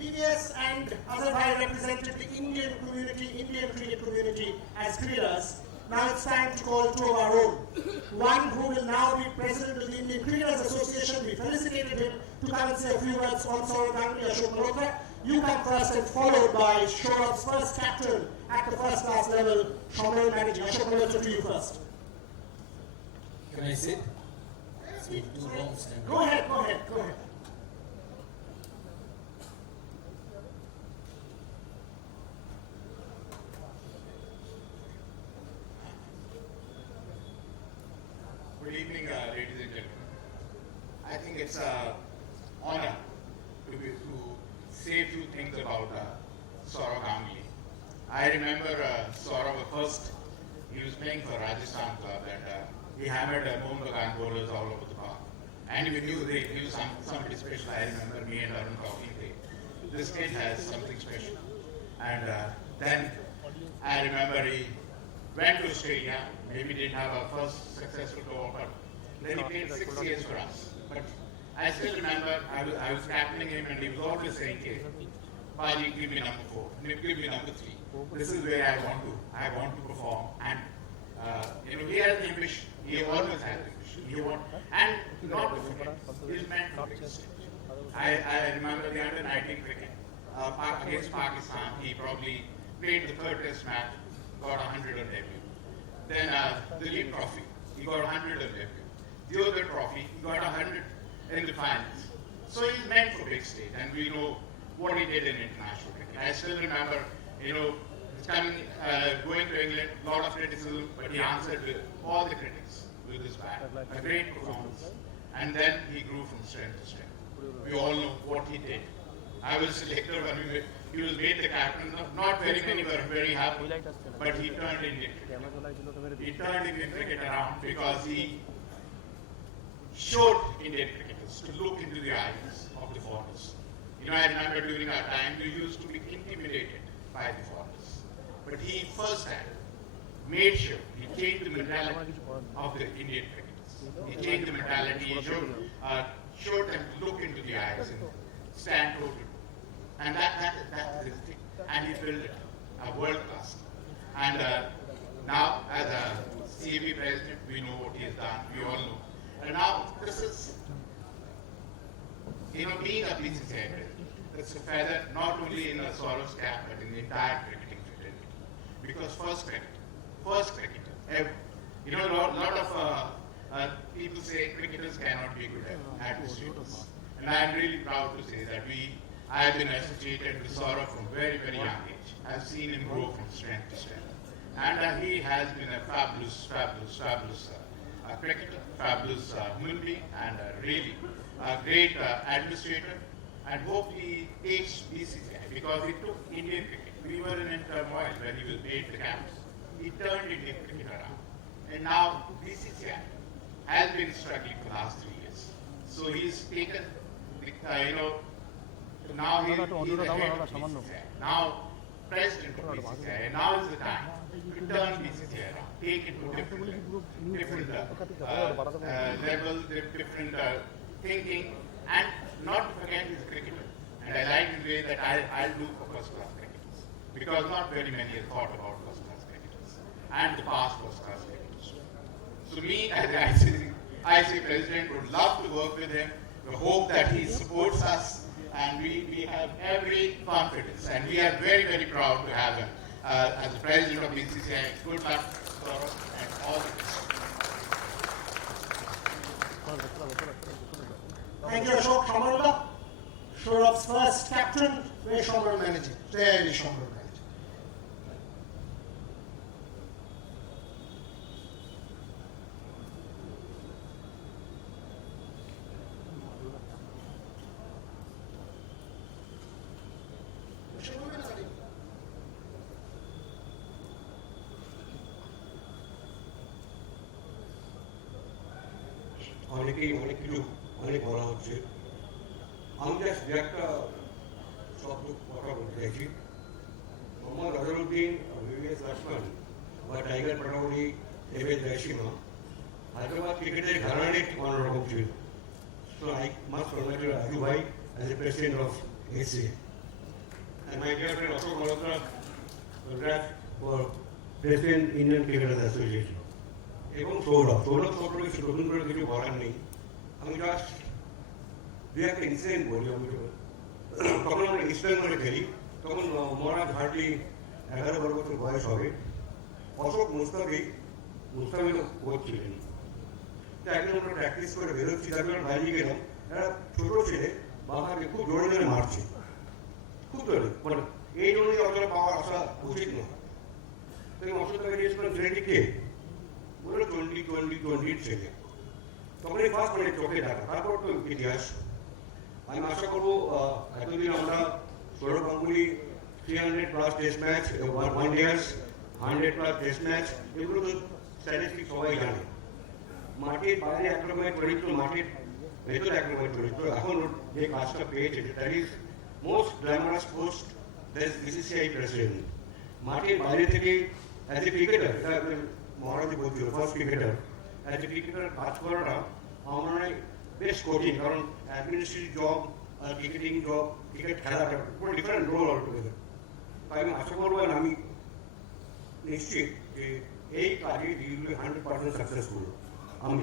VVS and Azhar represented the Indian community, Indian cricket community as cricketers. Now it's time to call two of our own. One who will now be president of the Indian Cricketers Association. We felicitated him to come and say a few words on Sourav Ganguly, Ashok Malhotra. You come first, and followed by Sourav's first captain at the first class level, Shomron Managing. Ashok Malhotra, to you first. Can I sit? Too long standing. Go ahead, go ahead, go ahead. Good evening, ladies and gentlemen. I think it's an honor to say a few things about Sourav Ganguly. I remember Sourav first, he was playing for Rajasthan club, and he hammered Mohan Bagan bowlers all over the park. And we knew he was somebody special. I remember me and Arun talking, this kid has something special. And then I remember he went to Australia, maybe didn't have a first successful tour, but then he played 6 years for us. But I still remember I was captaining him, and he was always saying, Paji, give me number 4, give me number 3. This is where I want to perform. And he had an ambition. He always had an ambition. And not to forget, he's meant for big stage. I remember the under-19 cricket against Pakistan. He probably played the third test match, got 100 on debut. Then the League Trophy, he got 100 on debut. The other trophy, he got 100 in the finals. So he's meant for big stage, and we know what he did in international cricket. I still remember, going to England, a lot of criticism, but he answered with all the critics with his bat. A great performance. And then he grew from strength to strength. We all know what he did. I was selected when he was made the captain. Not very many were very happy, but he turned Indian cricket. He turned Indian cricket around because he showed Indian cricketers to look into the eyes of the foreigners. I remember during our time, we used to be intimidated by the foreigners. But he first time made sure he changed the mentality of the Indian cricketers. He changed the mentality, he showed them to look into the eyes and stand toe to toe. And that is his thing. And he built it, a world class. And now, as a CAB president, we know what he has done, we all know. And now, this is, being a BCCI president, it's a feather not only in Sourav's cap, but in the entire cricketing fraternity. Because first cricket, first cricketer ever. You know, a lot of people say cricketers cannot be good at this status. And I am really proud to say that I have been associated with Sourav from very, very young age. I've seen him grow from strength to strength. And he has been a fabulous cricketer, fabulous human being, and really a great administrator. And hope he takes BCCI, because he took Indian cricket. We were in turmoil when he made the camps. He turned Indian cricket around. And now BCCI has been struggling for the last 3 years. So he's taken, now he's the head of BCCI, now president of BCCI, and now is the time to turn BCCI around, take it to different levels, different thinking, and not to forget he's a cricketer. And I like the way that I'll do for first-class cricketers, because not very many have thought about first-class cricketers and the past first-class cricketers. So me, as ICC President, would love to work with him. We hope that he supports us, and we have every confidence, and we are very, very proud to have him as the President of BCCI. Good luck, Sourav, and all the best. Thank you, Ashok Shamarda. Sourav's first captain, very Shamarda manager. Very Shamarda manager. অনেকেই অনেক কিছু অনেক বলা হচ্ছে, আমি just দু একটা শব্দ কথা বলতে চাইছি। মোহাম্মদ আজহারউদ্দিন, ভিভিএস লক্ষ্মণ বা টাইগার পাটাওয়ারি, এভএস জয়সীমা হায়দ্রাবাদ ক্রিকেটের ঘরানার একটি অন্যরকম ছিল। So I must congratulate Raju Bhai as the president of ACA. And my dear friend Ashok Malhotra, congrats for President Indian Cricketers Association. এবং সৌরভ সম্পর্কে কিছু নতুন করে কিছু বলার নেই। আমি জাস্ট দু একটা ইনসিডেন্ট বলি। আমি তখন আমরা ইস্ট বেঙ্গলে খেলি, তখন মহারাজ হার্ডলি 11-12 বছর বয়স হবে। অশোক মুস্তাফি কোচ ছিলেন। তো একদিন আমরা প্র্যাকটিস করে বেরোচ্ছি, তারপরে বাইরে গেলাম, একটা ছোটো ছেলে বাবাকে খুব জোরে জোরে মারছে, খুব জোরে, মানে এই জন্যই অতটা পাওয়া আসা উচিত নয়। তো আমি অশোক তাকে জিজ্ঞেস করলাম, ছেলেটি কে? বললো 20 ছেলে। তখন এই ফার্স্ট মানে চোখে দেখা, তারপর তো ইতিহাস। আমি আশা করবো এতদিন আমরা Sourav Ganguly 300+ test match, 1 dares, 100+ test match, এগুলো তো স্ট্যাটিস্টিক সবাই জানে। মাঠের বাইরে এক রকমের চরিত্র, মাঠের ভেতরে এক রকমের চরিত্র। এখন যে কাজটা পেয়েছে, that is most glamorous post that BCCI president. মাঠের বাইরে থেকে অ্যাজ এ ক্রিকেটার, এটা মহারাজি বলছিল, first cricketer, as a cricketer কাজ করাটা আমার মনে হয় বেশ কঠিন, কারণ অ্যাডমিনিস্ট্রেটিভ জব আর ক্রিকেটিং জব, ক্রিকেট খেলাটা পুরো ডিফারেন্ট রোল অলটুগেদার। তাই আমি আশা করবো, আর আমি নিশ্চিত যে এই কাজে 100% সাকসেসফুল। আমি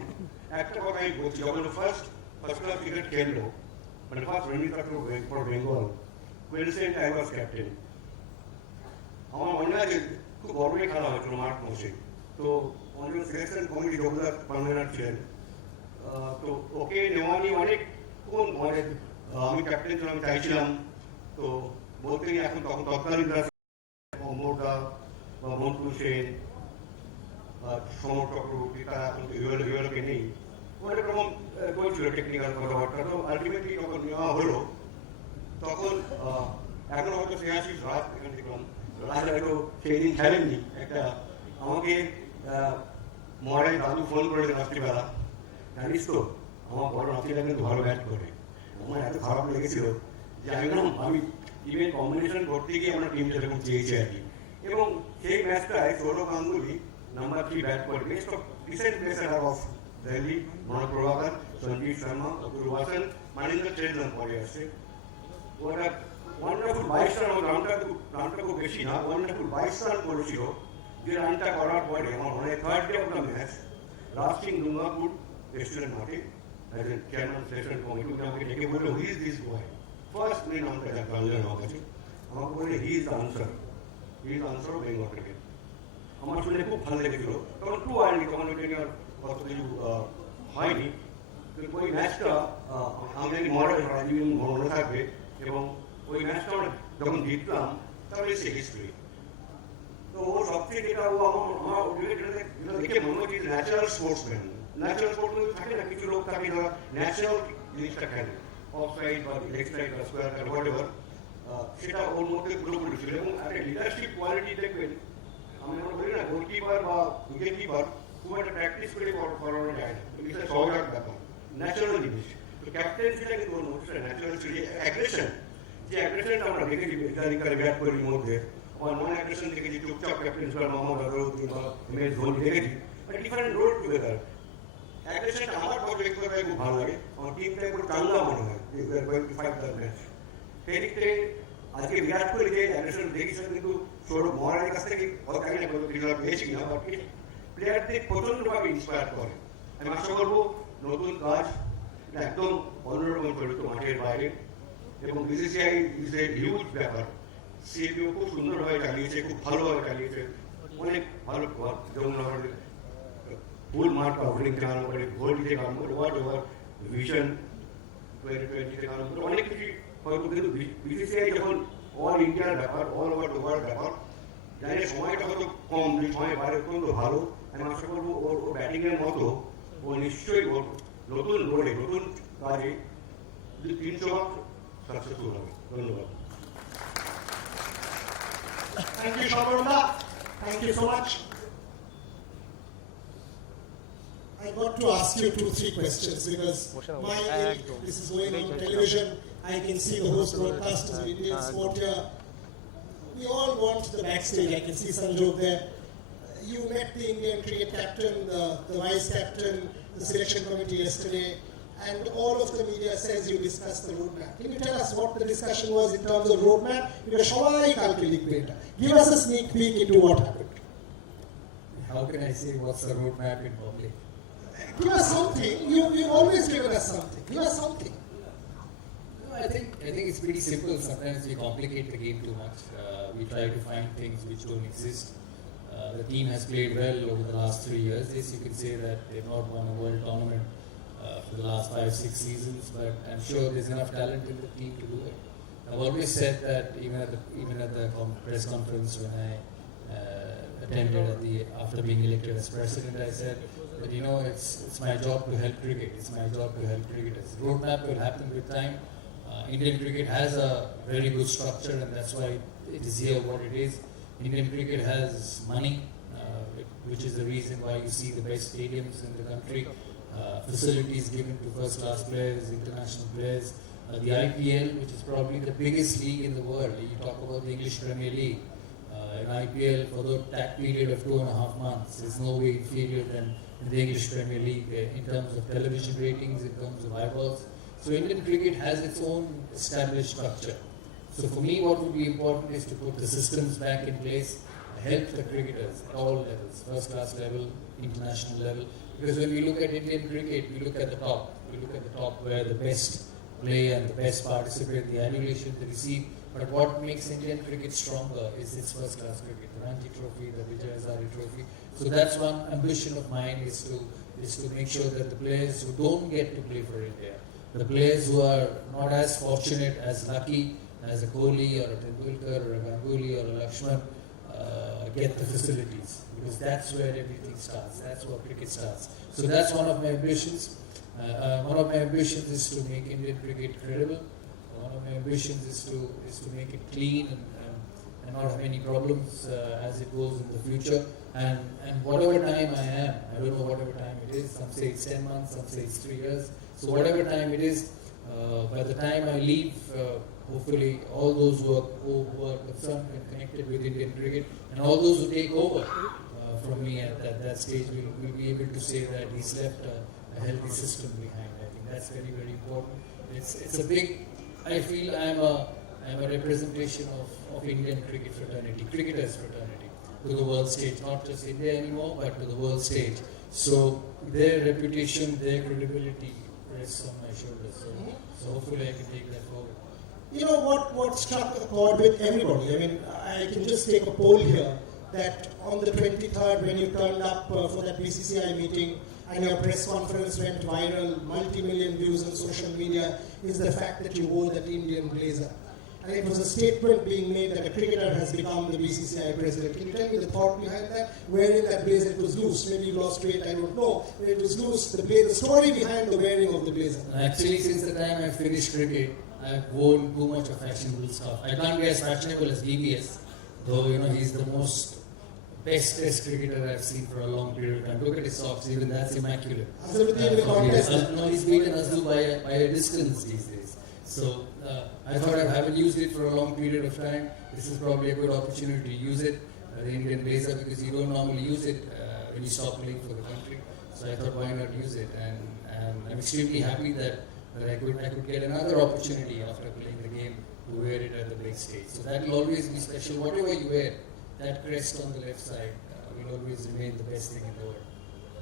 একটা কথাই বলছি, যখন ফার্স্ট ক্লাস ক্রিকেট খেললো, মানে ফার্স্ট রঞ্জিতা ফর বেঙ্গল, কোয়েলসেন্ট আই ওয়াজ ক্যাপ্টেন। আমার মনে আছে খুব গর্বে খেলা হয়েছিল মার্চ মাসে। তো অনেক সিলেকশন কমিটি যোগদার কনভেনার ছিলেন, তো ওকে নেওয়া নিয়ে অনেকক্ষণ, মানে আমি ক্যাপ্টেন ছিলাম, চাইছিলাম। তো বলতে গিয়ে এখন তখন তৎকালীন মোর্দা বা মন্টু সেন, সমর চক্রবর্তী, তারা এখন ইউরোপে নেই। অনেক রকম চলছিল টেকনিক্যাল কথাবার্তা। তো আলটিমেটলি যখন নেওয়া হলো, তখন এখন হয়তো 86 রাত এখানে দেখলাম, রাত হয়তো সেই দিন খেলেননি। একটা আমাকে মহারাজ দাদু ফোন করেছেন রাত্রিবেলা, জানিস তো আমার বড় নাতিরা কিন্তু ভালো ব্যাট করে। আমার এত খারাপ লেগেছিল যে আমি ইভেন কম্বিনেশন করতে গিয়ে আমরা টিম যেরকম চেয়েছি আর কি। এবং সেই ম্যাচটায় সৌরভ গাঙ্গুলি নাম্বার 3 ব্যাট করে, best of recent players of Delhi, Manoj Prabhakar, Sanjeev Sharma, Atul Wassan, Maninder Chetan পরে আসছে। ওটা ওয়ান্ডারফুল 22 রান, রানটা খুব বেশি না, ওয়ান্ডারফুল 22 রান করেছিল। যে রানটা করার পরে আমার মনে হয় third day of the match, Raj Singh Dungarpur restaurant মাঠে as a chairman selection committee আমাকে ডেকে বললো, he is this boy. First মেন নামটা জানলেন আমার কাছে, আমাকে বলে he is the answer of Bengal cricket. আমার শুনে খুব ভালো লেগেছিল, তখন টু আর্লি, তখন ওইটা নিয়ে আর কত কিছু হয়নি। কিন্তু ওই ম্যাচটা আমি জানি মনে থাকবে, এবং ওই ম্যাচটা আমরা যখন জিতলাম তাহলে সে হিস্ট্রি। তো ও সবচেয়ে যেটা ও আমার দেখে মনে হচ্ছে ন্যাচারাল স্পোর্টসম্যান। ন্যাচারাল স্পোর্টসম্যান থাকে না, কিছু লোক থাকে যারা ন্যাচারাল জিনিসটা খেলে, অফ সাইড বা লেগ সাইড বা স্কোয়ার কাট হোয়াট এভার, সেটা ওর মধ্যে পুরোপুরি ছিল। এবং একটা লিডারশিপ কোয়ালিটি দেখবেন, আমি মনে করি না গোলকিপার বা উইকেট কিপার খুব একটা প্র্যাকটিস করে করানো যায় না, এটা সহজ একটা ব্যাপার, ন্যাচারাল জিনিস। তো ক্যাপ্টেন্সিটা কিন্তু ওর মধ্যে ন্যাচারাল ছিল। অ্যাগ্রেশন, যে অ্যাগ্রেশনটা আমরা দেখেছি ইদানিংকার বিরাট কোহলির মধ্যে, আমার নন অ্যাগ্রেশন দেখেছি চুপচাপ ক্যাপ্টেন্স বা মোহাম্মদ আজহারউদ্দিন বা এমএস ধোনি দেখেছি, ডিফারেন্ট রোল টুগেদার। অ্যাগ্রেশনটা আমার ব্যক্তিগতভাবে খুব ভালো লাগে, আমার টিমটা একটু চাঙ্গা মনে হয় ম্যাচ। সেই দিক থেকে আজকে বিরাট কোহলি যে অ্যাগ্রেশন দেখেছেন, কিন্তু সৌরভ মহারাজের কাছ থেকে পেয়েছি না, বাট প্লেয়ারদের প্রচন্ডভাবে ইন্সপায়ার করে। আমি আশা করবো নতুন কাজ একদম অন্যরকম চলিত মাঠের বাইরে, এবং বিসিসিআই ইজ এ হিউজ ব্যাপার। সিএপিও খুব সুন্দরভাবে চালিয়েছে, খুব ভালোভাবে চালিয়েছে, অনেক ভালো, যেমন আমাদের ফুল মাঠ কভারিং থেকে আরম্ভ করে, গোল থেকে আরম্ভ করে, হোয়াট এভার ভিশন 2020 থেকে আরম্ভ করে অনেক কিছু হয়তো। কিন্তু বিসিসিআই যখন অল ইন্ডিয়ার ব্যাপার, অল ওভার দ্য ওয়ার্ল্ড ব্যাপার, জানি সময়টা হয়তো কম, যে সময় বাইরে অত্যন্ত ভালো। আমি আশা করবো ওর ব্যাটিংয়ের মতো ও নিশ্চয়ই ওর নতুন রোলে, নতুন কাজে 300 সাকসেসফুল হবে। ধন্যবাদ। Thank you, Shabarma. Thank you so much. I got to ask you 2-3 questions because this is going on television. I can see the host broadcasters of Indian sport here. We all want the backstage. I can see Sanjog there. You met the Indian cricket captain, the vice captain, the selection committee yesterday, and all of the media says you discussed the roadmap. Can you tell us what the discussion was in terms of roadmap? Give us a sneak peek into what happened. How can I say what's the roadmap in public? Give us something. You've always given us something. Give us something. No, I think it's pretty simple. Sometimes we complicate the game too much. We try to find things which don't exist. The team has played well over the last 3 years. Yes, you can say that they've not won a world tournament for the last 5-6 seasons, but I'm sure there's enough talent in the team to do it. I've always said that even at the press conference when I attended after being elected as president, I said that it's my job to help cricket. It's my job to help cricketers. Roadmap will happen with time. Indian cricket has a very good structure, and that's why it is here what it is. Indian cricket has money, which is the reason why you see the best stadiums in the country, facilities given to first-class players, international players. The IPL, which is probably the biggest league in the world. You talk about the English Premier League. An IPL for that period of 2.5 months is no way inferior than the English Premier League in terms of television ratings, in terms of eyeballs. So Indian cricket has its own established structure. So for me, what would be important is to put the systems back in place, help the cricketers at all levels, first-class level, international level. Because when we look at Indian cricket, we look at the top. We look at the top where the best play and the best participate, the adulation they receive. But what makes Indian cricket stronger is its first-class cricket, the Ranji Trophy, the Vijay Hazare Trophy. So that's one ambition of mine, is to make sure that the players who don't get to play for India, the players who are not as fortunate, as lucky as a Kohli or a Tendulkar or a Ganguly or a Lakshman, get the facilities. Because that's where everything starts. That's where cricket starts. So that's one of my ambitions. One of my ambitions is to make Indian cricket credible. One of my ambitions is to make it clean and not have any problems as it goes in the future. And whatever time I am, I don't know whatever time it is, some say it's 10 months, some say it's 3 years. So whatever time it is, by the time I leave, hopefully all those who are concerned and connected with Indian cricket, and all those who take over from me at that stage will be able to say that he's left a healthy system behind. I think that's very, very important. It's a big, I feel I'm a representation of Indian cricket fraternity, cricketers fraternity, to the world stage, not just India anymore, but to the world stage. So their reputation, their credibility rests on my shoulders. So hopefully I can take that forward. You know what struck a chord with everybody? I mean, I can just take a poll here. that on the 23rd, when you turned up for that BCCI meeting and your press conference went viral, multi-million views on social media, is the fact that you wore that Indian blazer. And it was a statement being made that a cricketer has become the BCCI president. Can you tell me the thought behind that? Wearing that blazer, it was loose. Maybe you lost weight, I don't know. But it was loose. The story behind the wearing of the blazer. Actually, since the time I finished cricket, I've worn too much of fashionable stuff. I can't be as fashionable as BBS, though he's the most best test cricketer I've seen for a long period of time. Look at his socks, even that's immaculate. No, he's beaten Azu by a distance these days. So I thought I haven't used it for a long period of time. This is probably a good opportunity to use it, the Indian blazer, because you don't normally use it when you stop playing for the country. So I thought, why not use it? And I'm extremely happy that I could get another opportunity after playing the game to wear it at the big stage. So that will always be special. Whatever you wear, that crest on the left side will always remain the best thing in the world.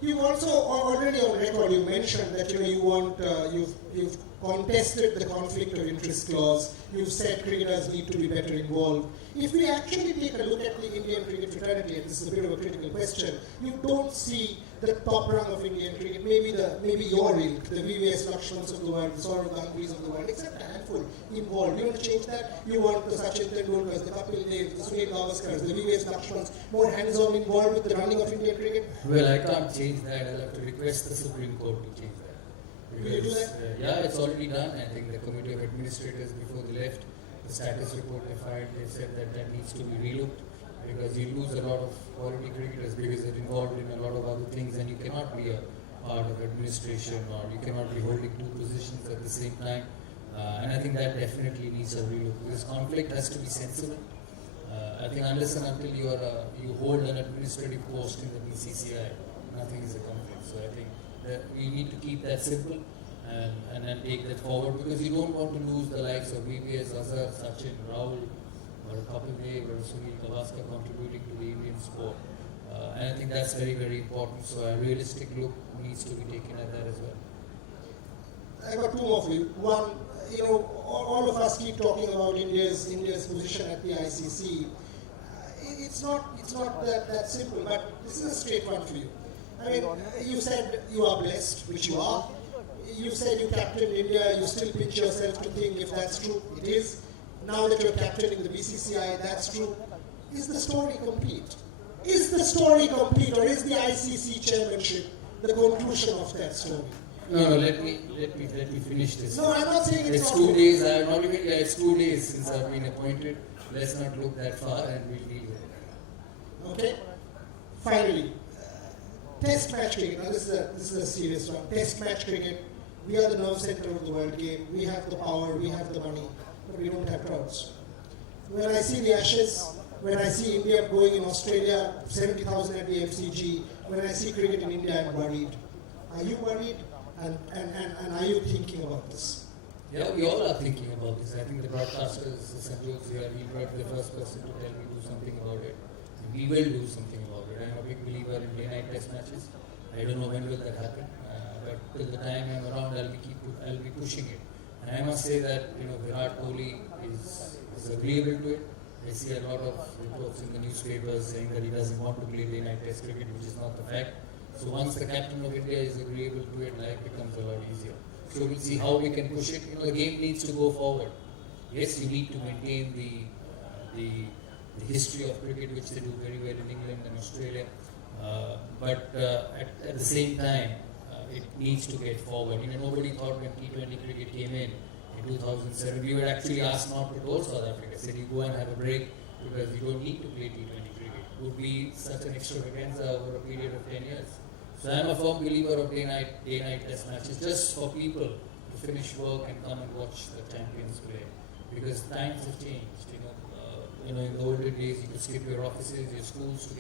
You've also already on record, you mentioned that you want, you've contested the conflict of interest clause. You've said cricketers need to be better involved. If we actually take a look at the Indian cricket fraternity, and this is a bit of a critical question, you don't see the top rung of Indian cricket, maybe your ilk, the VVS Lakshmans of the world, the Sourav Gangulys of the world, except a handful involved. You want to change that? You want the Sachin Tendulkars, the Kapil Dev, the Sunil Gavaskars, the VVS Lakshmans more hands-on involved with the running of Indian cricket? Well, I can't change that. I'll have to request the Supreme Court to change that. Will you do that? Yeah, it's already done. I think the Committee of Administrators, before they left, the status report they filed, they said that needs to be relooked, because you lose a lot of quality cricketers because they're involved in a lot of other things, and you cannot be a part of administration, or you cannot be holding two positions at the same time. And I think that definitely needs a relook, because conflict has to be sensible. I think unless and until you hold an administrative post in the BCCI, nothing is a conflict. So I think that we need to keep that simple and then take that forward, because you don't want to lose the likes of VVS, Azhar, Sachin, Rahul, or Kapil Dev, or Sunil Gavaskar contributing to the Indian sport. And I think that's very, very important. So a realistic look needs to be taken at that as well. I got two more for you. One, all of us keep talking about India's position at the ICC. It's not that simple, but this is a straight one for you. I mean, you said you are blessed, which you are. You said you captained India, you still pinch yourself to think if that's true. It is. Now that you're captaining the BCCI, that's true. Is the story complete? Is the story complete, or is the ICC chairmanship the conclusion of that story? No, let me finish this. No, I'm not saying it's 2 days. It's 2 days since I've been appointed. Let's not look that far, and we'll deal with it. Okay. Finally, Test match cricket. Now this is a serious one. Test match cricket. We are the nerve center of the world game. We have the power. We have the money, but we don't have crowds. When I see the Ashes, when I see India going in Australia, 70,000 at the FCG, when I see cricket in India, I'm worried. Are you worried? And are you thinking about this? Yeah, we all are thinking about this. I think the broadcasters, Sanjog's here, he might be the first person to tell me to do something about it. And we will do something about it. I'm a big believer in day-night test matches. I don't know when will that happen, but till the time I'm around, I'll be pushing it. And I must say that Virat Kohli is agreeable to it. I see a lot of reports in the newspapers saying that he doesn't want to play day-night test cricket, which is not the fact. So once the captain of India is agreeable to it, life becomes a lot easier. So we'll see how we can push it. The game needs to go forward. Yes, you need to maintain the history of cricket, which they do very well in England and Australia. But at the same time, it needs to get forward. Nobody thought when T20 cricket came in 2007, we were actually asked not to tour South Africa. Said you go and have a break because you don't need to play T20 cricket. It would be such an extravaganza over a period of 10 years. So I'm a firm believer of day-night test matches, just for people to finish work and come and watch the champions play. Because times have changed. In the older days, you could skip your offices, your schools to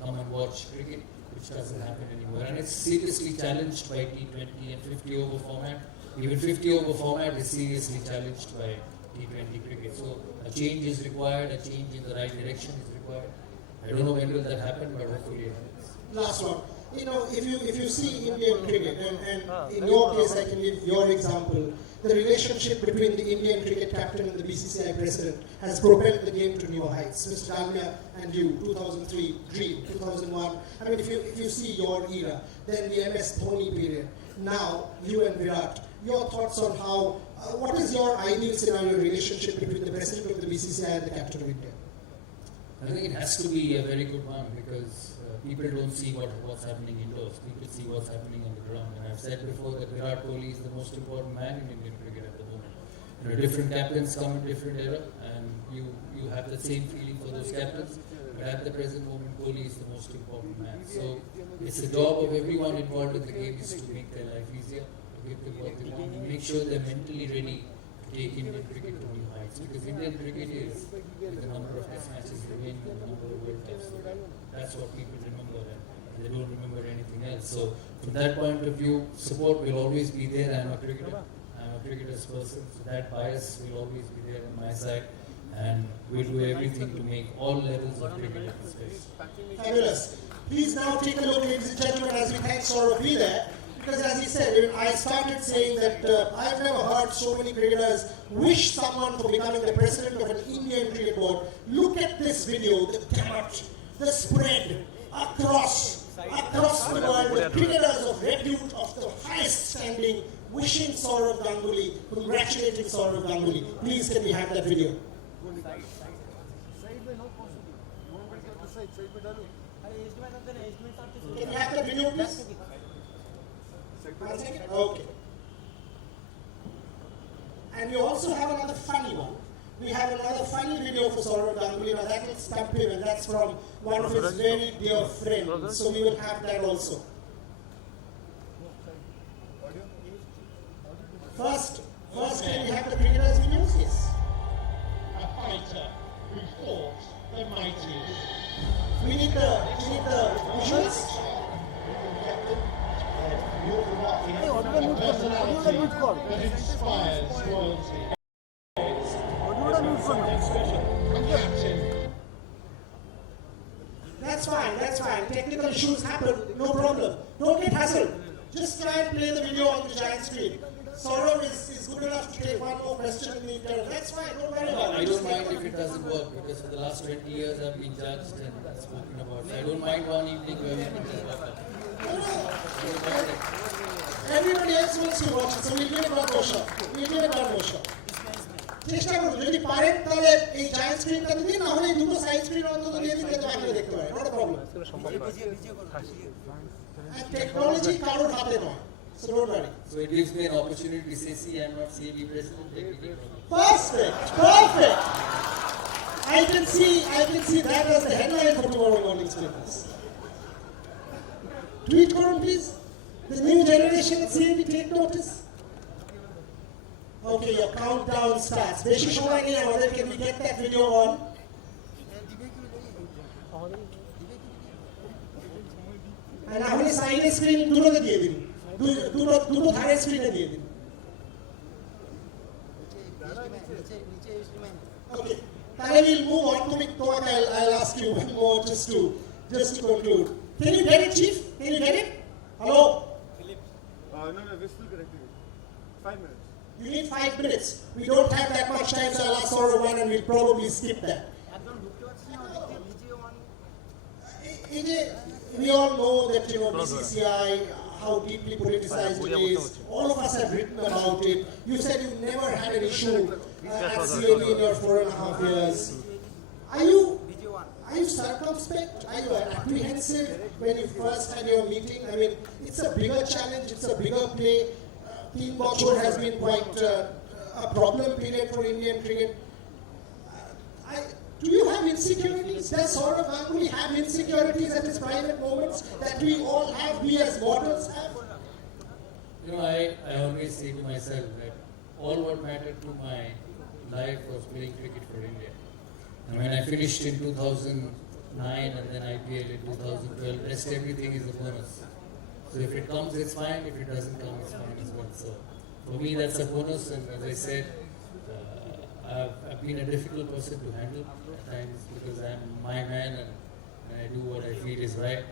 come and watch cricket, which doesn't happen anymore. And it's seriously challenged by T20 and 50-over format. Even 50-over format is seriously challenged by T20 cricket. So a change is required, a change in the right direction is required. I don't know when will that happen, but hopefully it happens. Last one. you know, if you see Indian cricket, and in your case I can give your example, the relationship between the Indian cricket captain and the BCCI president has propelled the game to new heights. Mr. Dalmia and you, 2003, Dream, 2001. I mean, if you see your era, then the MS Dhoni period, now you and Virat, your thoughts on how, what is your ideal scenario relationship between the president of the BCCI and the captain of India? I think it has to be a very good one because people don't see what's happening indoors. People see what's happening on the ground. And I've said before that Virat Kohli is the most important man in Indian cricket at the moment. You know, different captains come in different era, and you have the same feeling for those captains. But at the present moment, Kohli is the most important man. So it's the job of everyone involved in the game is to make their life easier, to give them what they want, and make sure they're mentally ready to take Indian cricket to new heights. Because Indian cricket is the number of test matches remaining and the number of World Cups. So that's what people remember, and they don't remember anything else. So from that point of view, support will always be there. I'm a cricketer. I'm a cricketer's person, so that bias will always be there on my side. And we'll do everything to make all levels of cricket a space. Fabulous. Please now take a look, ladies and gentlemen, as we thank Sourav be there. Because as he said, I started saying that I've never heard so many cricketers wish someone for becoming the president of an Indian cricket board. Look at this video, the gamut, the spread across the world, the cricketers of repute of the highest standing wishing Sourav Ganguly, congratulating Sourav Ganguly. Please can we have that video? Can we have that video, please? Okay. And we also have another funny one. We have another funny video for Sourav Ganguly. Now that will stump him, and that's from one of his very dear friends. So we will have that also. First, can we have the cricketers' videos? Yes. A fighter who fought the mightiest. We need the visuals. That inspires royalty. That's fine. Technical issues happen, no problem. Don't get hassled. Just try and play the video on the giant screen. Sourav is good enough to take one more question in the interview. That's fine, don't worry about it. I don't mind if it doesn't work because for the last 20 years I've been judged and spoken about. So I don't mind one evening where we can just work out. Everybody else wants to watch it, so we'll give it one more shot. চেষ্টা করুন যদি পারেন তাহলে এই giant স্ক্রিনটাতে দিন, না হলে এই দুটো সাইড স্ক্রিন অন্তত দিয়ে দিন যাতে বাকিরা দেখতে পারে। Not a problem. টেকনোলজি কারোর হাতে নয়। So don't worry. So it gives me an opportunity to say, see, I'm not CAB president. Perfect. I can see that as the headline for tomorrow morning's papers. Tweet করুন please. The new generation CAB take notice. Okay, your countdown starts. বেশি সময় নেই আমাদের, can we get that video on? আর না হলে side screen দুটোতে দিয়ে দিন, দুটো ধারে স্ক্রিনে দিয়ে দিন। Okay, তাহলে we'll move on to তোমাকে I'll ask you one more just to conclude. Can you get it, Chief? Can you get it? Hello? No, we're still correcting it. 5 minutes. You need 5 minutes. We don't have that much time, so I'll ask Sourav one and we'll probably skip that. We all know that, BCCI, how deeply politicized it is. All of us have written about it. You said you never had an issue at CAB in your 4.5 years. Are you circumspect? Are you apprehensive when you first had your meeting? I mean, it's a bigger challenge, it's a bigger play. 3 বছর has been quite a problem period for Indian cricket. Do you have insecurities? Does Sourav Ganguly have insecurities at his private moments that we all have, we as mortals have? I always say to myself that all what mattered to my life was playing cricket for India. And when I finished in 2009 and then IPL in 2012, rest everything is a bonus. So if it comes, it's fine. If it doesn't come, it's fine as well. So for me, that's a bonus. And as I said, I've been a difficult person to handle at times because I'm my man and I do what I feel is right.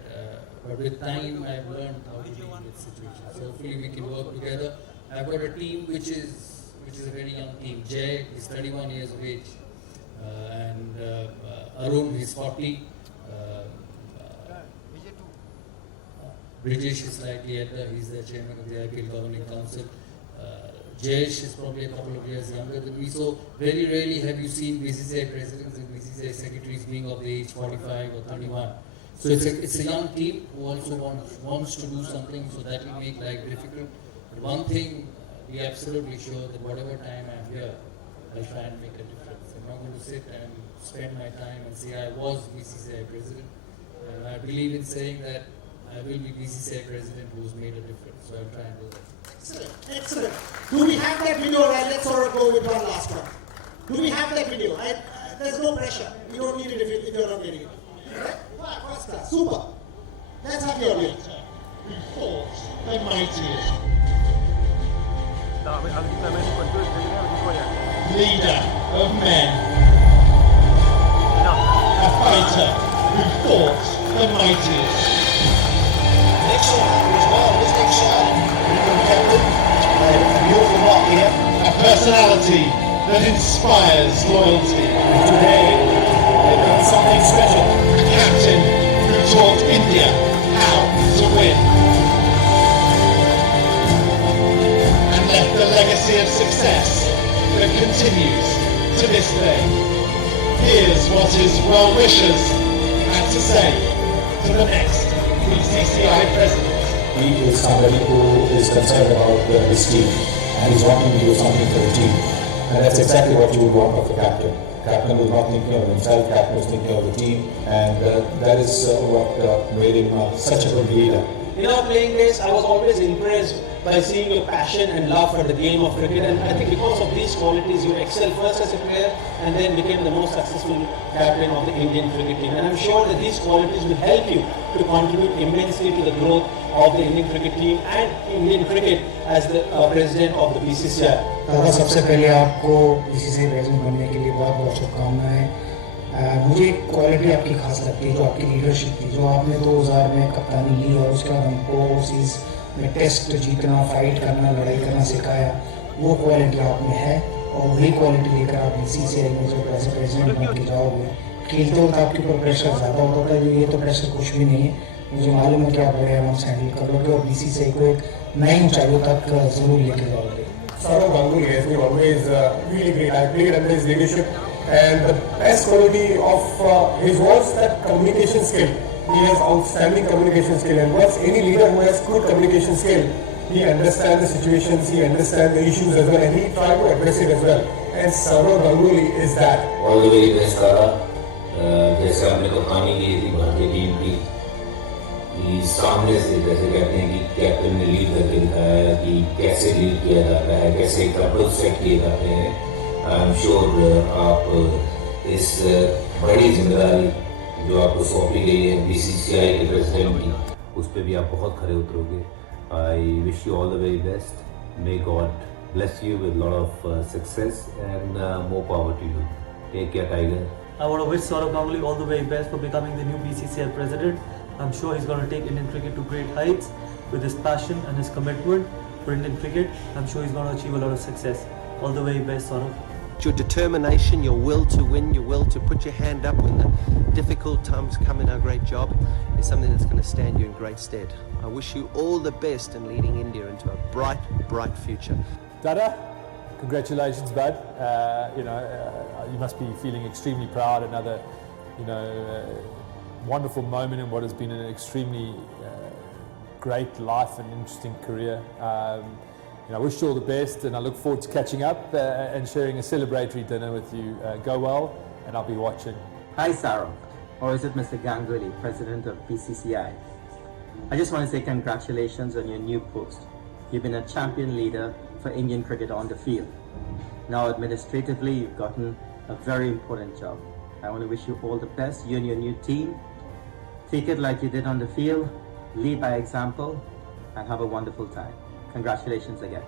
But with time, I've learned how to deal with situations. So hopefully we can work together. I've got a team which is a very young team. Jay is 31 years of age, and Arun is 40. British is slightly elder. He's the chairman of the IPL Governing Council. Jayesh is probably a couple of years younger than me. So very rarely have you seen BCCI presidents and BCCI secretaries being of the age 45 or 31. So it's a young team who also wants to do something, so that will make life difficult. But one thing, be absolutely sure that whatever time I'm here, I'll try and make a difference. I'm not going to sit and spend my time and say I was BCCI president. I believe in saying that I will be BCCI president who's made a difference. So I'll try and do that. Excellent, excellent. Do we have that video? Right, let's sort of go with one last one. Do we have that video? There's no pressure. You don't need it if you're not getting it. Right? First class. Super. Let's have your video. Who fought the mightiest. Leader of men. A fighter who fought the mightiest. Next one as well, this next shot, independent, a beautiful mark here. A personality that inspires loyalty. Today, they've done something special. A captain who taught India how to win. And left a legacy of success that continues to this day. Here's what his well-wishers had to say to the next BCCI President. He is somebody who is concerned about his team and he's wanting to do something for the team. And that's exactly what you would want of a captain. Captain was not thinking of himself, captain was thinking of the team, and that is what made him such a good leader. In our playing days, I was always impressed by seeing your passion and love for the game of cricket, and I think because of these qualities you excelled first as a player and then became the most successful captain of the Indian cricket team. And I'm sure that these qualities will help you to contribute immensely to the growth of the Indian cricket team and Indian cricket as the president of the BCCI. दादा सबसे पहले आपको BCCI president बनने के लिए बहुत बहुत शुभकामनाएं। मुझे एक क्वालिटी आपकी खास लगती है जो आपकी लीडरशिप थी, जो आपने 2000 में कप्तानी ली और उसके बाद हमको ओवरसीज में टेस्ट जीतना, फाइट करना, लड़ाई करना सिखाया। वो क्वालिटी आप में है और वही क्वालिटी लेकर आप बीसीसीआई में जो एज ए प्रेसिडेंट बन के जाओगे। खेलते वक्त आपके ऊपर प्रेशर ज़्यादा होता है, ये तो प्रेशर कुछ भी नहीं है। मुझे मालूम है कि आप बड़े आराम से हैंडल कर लोगे और बीसीसीआई को एक नई ऊंचाइयों तक जरूर लेके जाओगे। Sourav Ganguly has been always really great. I played under his leadership, and the best quality of his was that communication skill. He has outstanding communication skill, and once any leader who has good communication skill, he understands the situations, he understands the issues as well, and he tries to address it as well. And Sourav Ganguly is that. All the way best, Tara. जैसे आपने कहानी की थी भारतीय team की, सामने से जैसे कहते हैं कि कैप्टन ने लीड करके दिखाया कि कैसे लीड किया जाता है, कैसे कपल सेट किए जाते हैं। आई एम श्योर आप इस बड़ी जिम्मेदारी जो आपको सौंपी गई है बीसीसीआई के प्रेसिडेंट की, उस पर भी आप बहुत खरे उतरोगे। I wish you all the very best. May God bless you with a lot of success and more power to you. Take care, Tiger. I want to wish Sourav Ganguly all the very best for becoming the new BCCI president. I'm sure he's going to take Indian cricket to great heights with his passion and his commitment for Indian cricket. I'm sure he's going to achieve a lot of success. All the very best, Sourav. Your determination, your will to win, your will to put your hand up when the difficult times come in our great job is something that's going to stand you in great stead. I wish you all the best in leading India into a bright, bright future. Dada, congratulations, bud. You must be feeling extremely proud. Another, wonderful moment in what has been an extremely great life and interesting career. I wish you all the best, and I look forward to catching up and sharing a celebratory dinner with you. Go well, and I'll be watching. Hi, Sourav, or is it Mr. Ganguly, President of BCCI? I just want to say congratulations on your new post. You've been a champion leader for Indian cricket on the field. Now administratively, you've gotten a very important job. I want to wish you all the best, you and your new team. Take it like you did on the field, lead by example, and have a wonderful time. Congratulations again.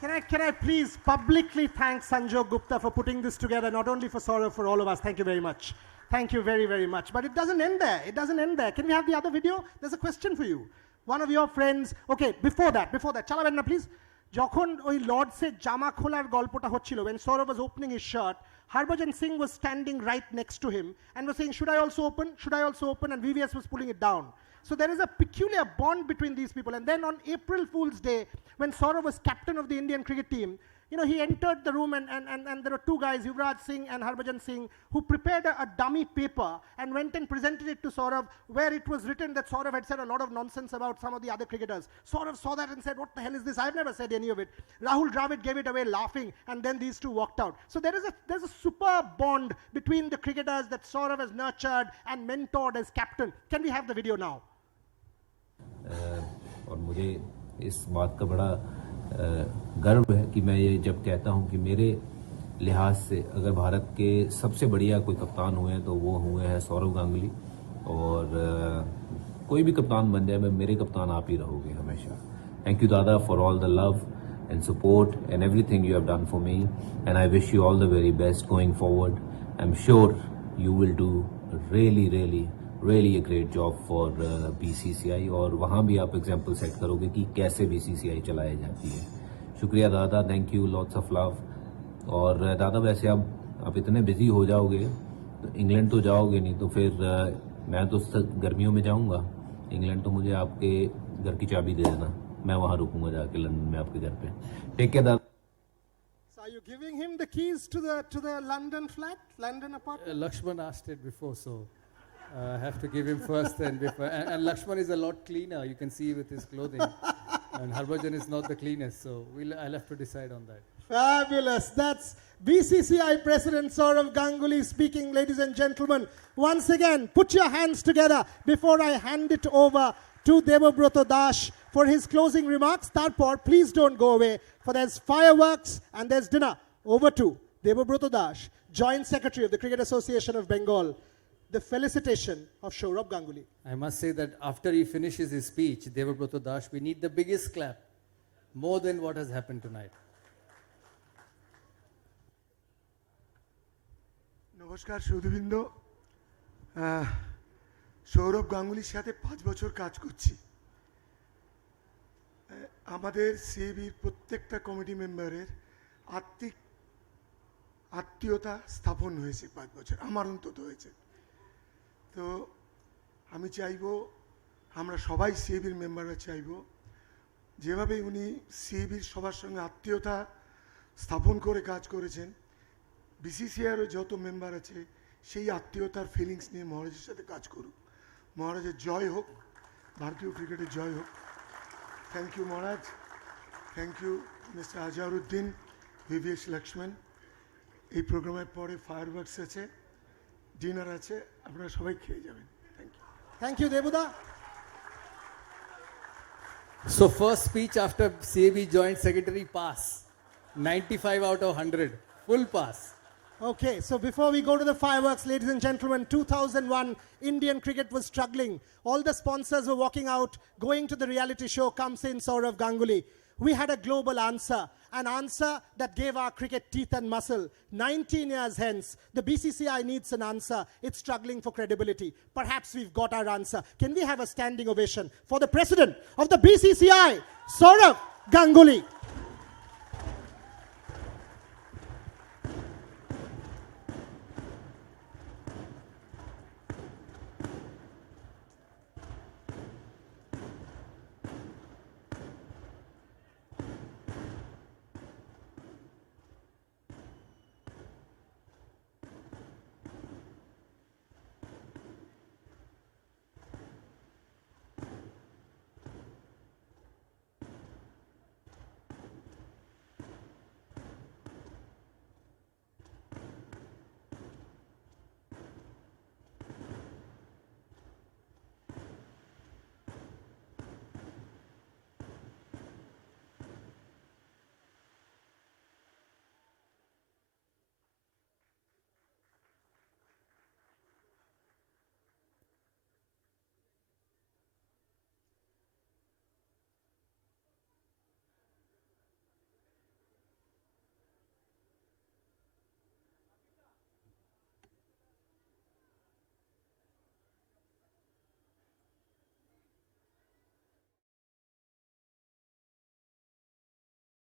Can I can I please publicly thank Sanjog Gupta for putting this together, not only for Sourav, for all of us. Thank you very much. Thank you very, very much. But it doesn't end there. It doesn't end there. Can we have the other video? There's a question for you. One of your friends, okay, before that, chalaben na please. যখন ওই লর্ডসের জামা খোলার গল্পটা হচ্ছিল, when Sourav was opening his shirt, Harbhajan Singh was standing right next to him and was saying, should I also open? Should I also open? And VVS was pulling it down. So there is a peculiar bond between these people. And then on April Fool's Day, when Sourav was captain of the Indian cricket team, you know, he entered the room and there were two guys, Yuvraj Singh and Harbhajan Singh, who prepared a dummy paper and went and presented it to Sourav, where it was written that Sourav had said a lot of nonsense about some of the other cricketers. Sourav saw that and said, what the hell is this? I've never said any of it. Rahul Dravid gave it away laughing, and then these two walked out. So there's a superb bond between the cricketers that Sourav has nurtured and mentored as captain. Can we have the video now? और मुझे इस बात का बड़ा गर्व है कि मैं ये जब कहता हूँ कि मेरे लिहाज से अगर भारत के सबसे बढ़िया कोई कप्तान हुए हैं तो वो हुए हैं सौरव गांगुली, और कोई भी कप्तान बन जाए, मैं मेरे कप्तान आप ही रहोगे हमेशा. थैंक यू दादा for all the love and support and everything you have done for me, and I wish you all the very best going forward. I'm sure you will do really a great job for BCCI, और वहाँ भी आप example set करोगे कि कैसे BCCI चलाई जाती है. शुक्रिया दादा, thank you, lots of love. और दादा वैसे आप इतने बिजी हो जाओगे तो इंग्लैंड तो जाओगे नहीं, तो फिर मैं तो गर्मियों में जाऊँगा इंग्लैंड, तो मुझे आपके घर की चाबी दे देना, मैं वहाँ रुकूंगा जाके लंदन में आपके घर पे. टेक केयर दादा. So are you giving him the keys to the London flat, London apartment? Lakshman asked it before, so I have to give him first and before. And Lakshman is a lot cleaner, you can see with his clothing. And Harbhajan is not the cleanest, so I'll have to decide on that. Fabulous. That's BCCI President Sourav Ganguly speaking, ladies and gentlemen. Once again, put your hands together before I hand it over to Debabrata Das for his closing remarks. Tarpor, please don't go away, for there's fireworks and there's dinner. Over to Debabrata Das, Joint Secretary of the Cricket Association of Bengal. The felicitation of Sourav Ganguly. I must say that after he finishes his speech, Debabrata Das, we need the biggest clap, more than what has happened tonight. নমস্কার সুধীবৃন্দ, সৌরভ গাঙ্গুলির সাথে 5 বছর কাজ করছি. আমাদের সিএবির প্রত্যেকটা committee মেম্বারের আত্মীয়তা স্থাপন হয়েছে 5 বছর, আমার অন্তত হয়েছে. তো আমি চাইবো, আমরা সবাই সিএবির মেম্বাররা চাইবো, যেভাবে উনি সিএবির সবার সঙ্গে আত্মীয়তা স্থাপন করে কাজ করেছেন, বিসিসিআইয়েরও যত মেম্বার আছে সেই আত্মীয়তার ফিলিংস নিয়ে মহারাজের সাথে কাজ করুক. মহারাজের জয় হোক, ভারতীয় ক্রিকেটের জয় হোক. Thank you Maharaj, thank you mister Azharuddin, VVS Laxman. এই প্রোগ্রামের পরে ফায়ারওয়ার্কস আছে, ডিনার আছে, আপনারা সবাই খেয়ে যাবেন. Thank you. থ্যাংক ইউ দেবুদা. So first speech after CAB Joint Secretary pass, 95 out of 100, full pass. Okay, so before we go to the fireworks, ladies and gentlemen, 2001, Indian cricket was struggling. All the sponsors were walking out, going to the reality show, comes in Sourav Ganguly. We had a global answer, an answer that gave our cricket teeth and muscle. 19 years hence, the BCCI needs an answer. It's struggling for credibility. Perhaps we've got our answer. Can we have a standing ovation for the president of the BCCI, Sourav Ganguly?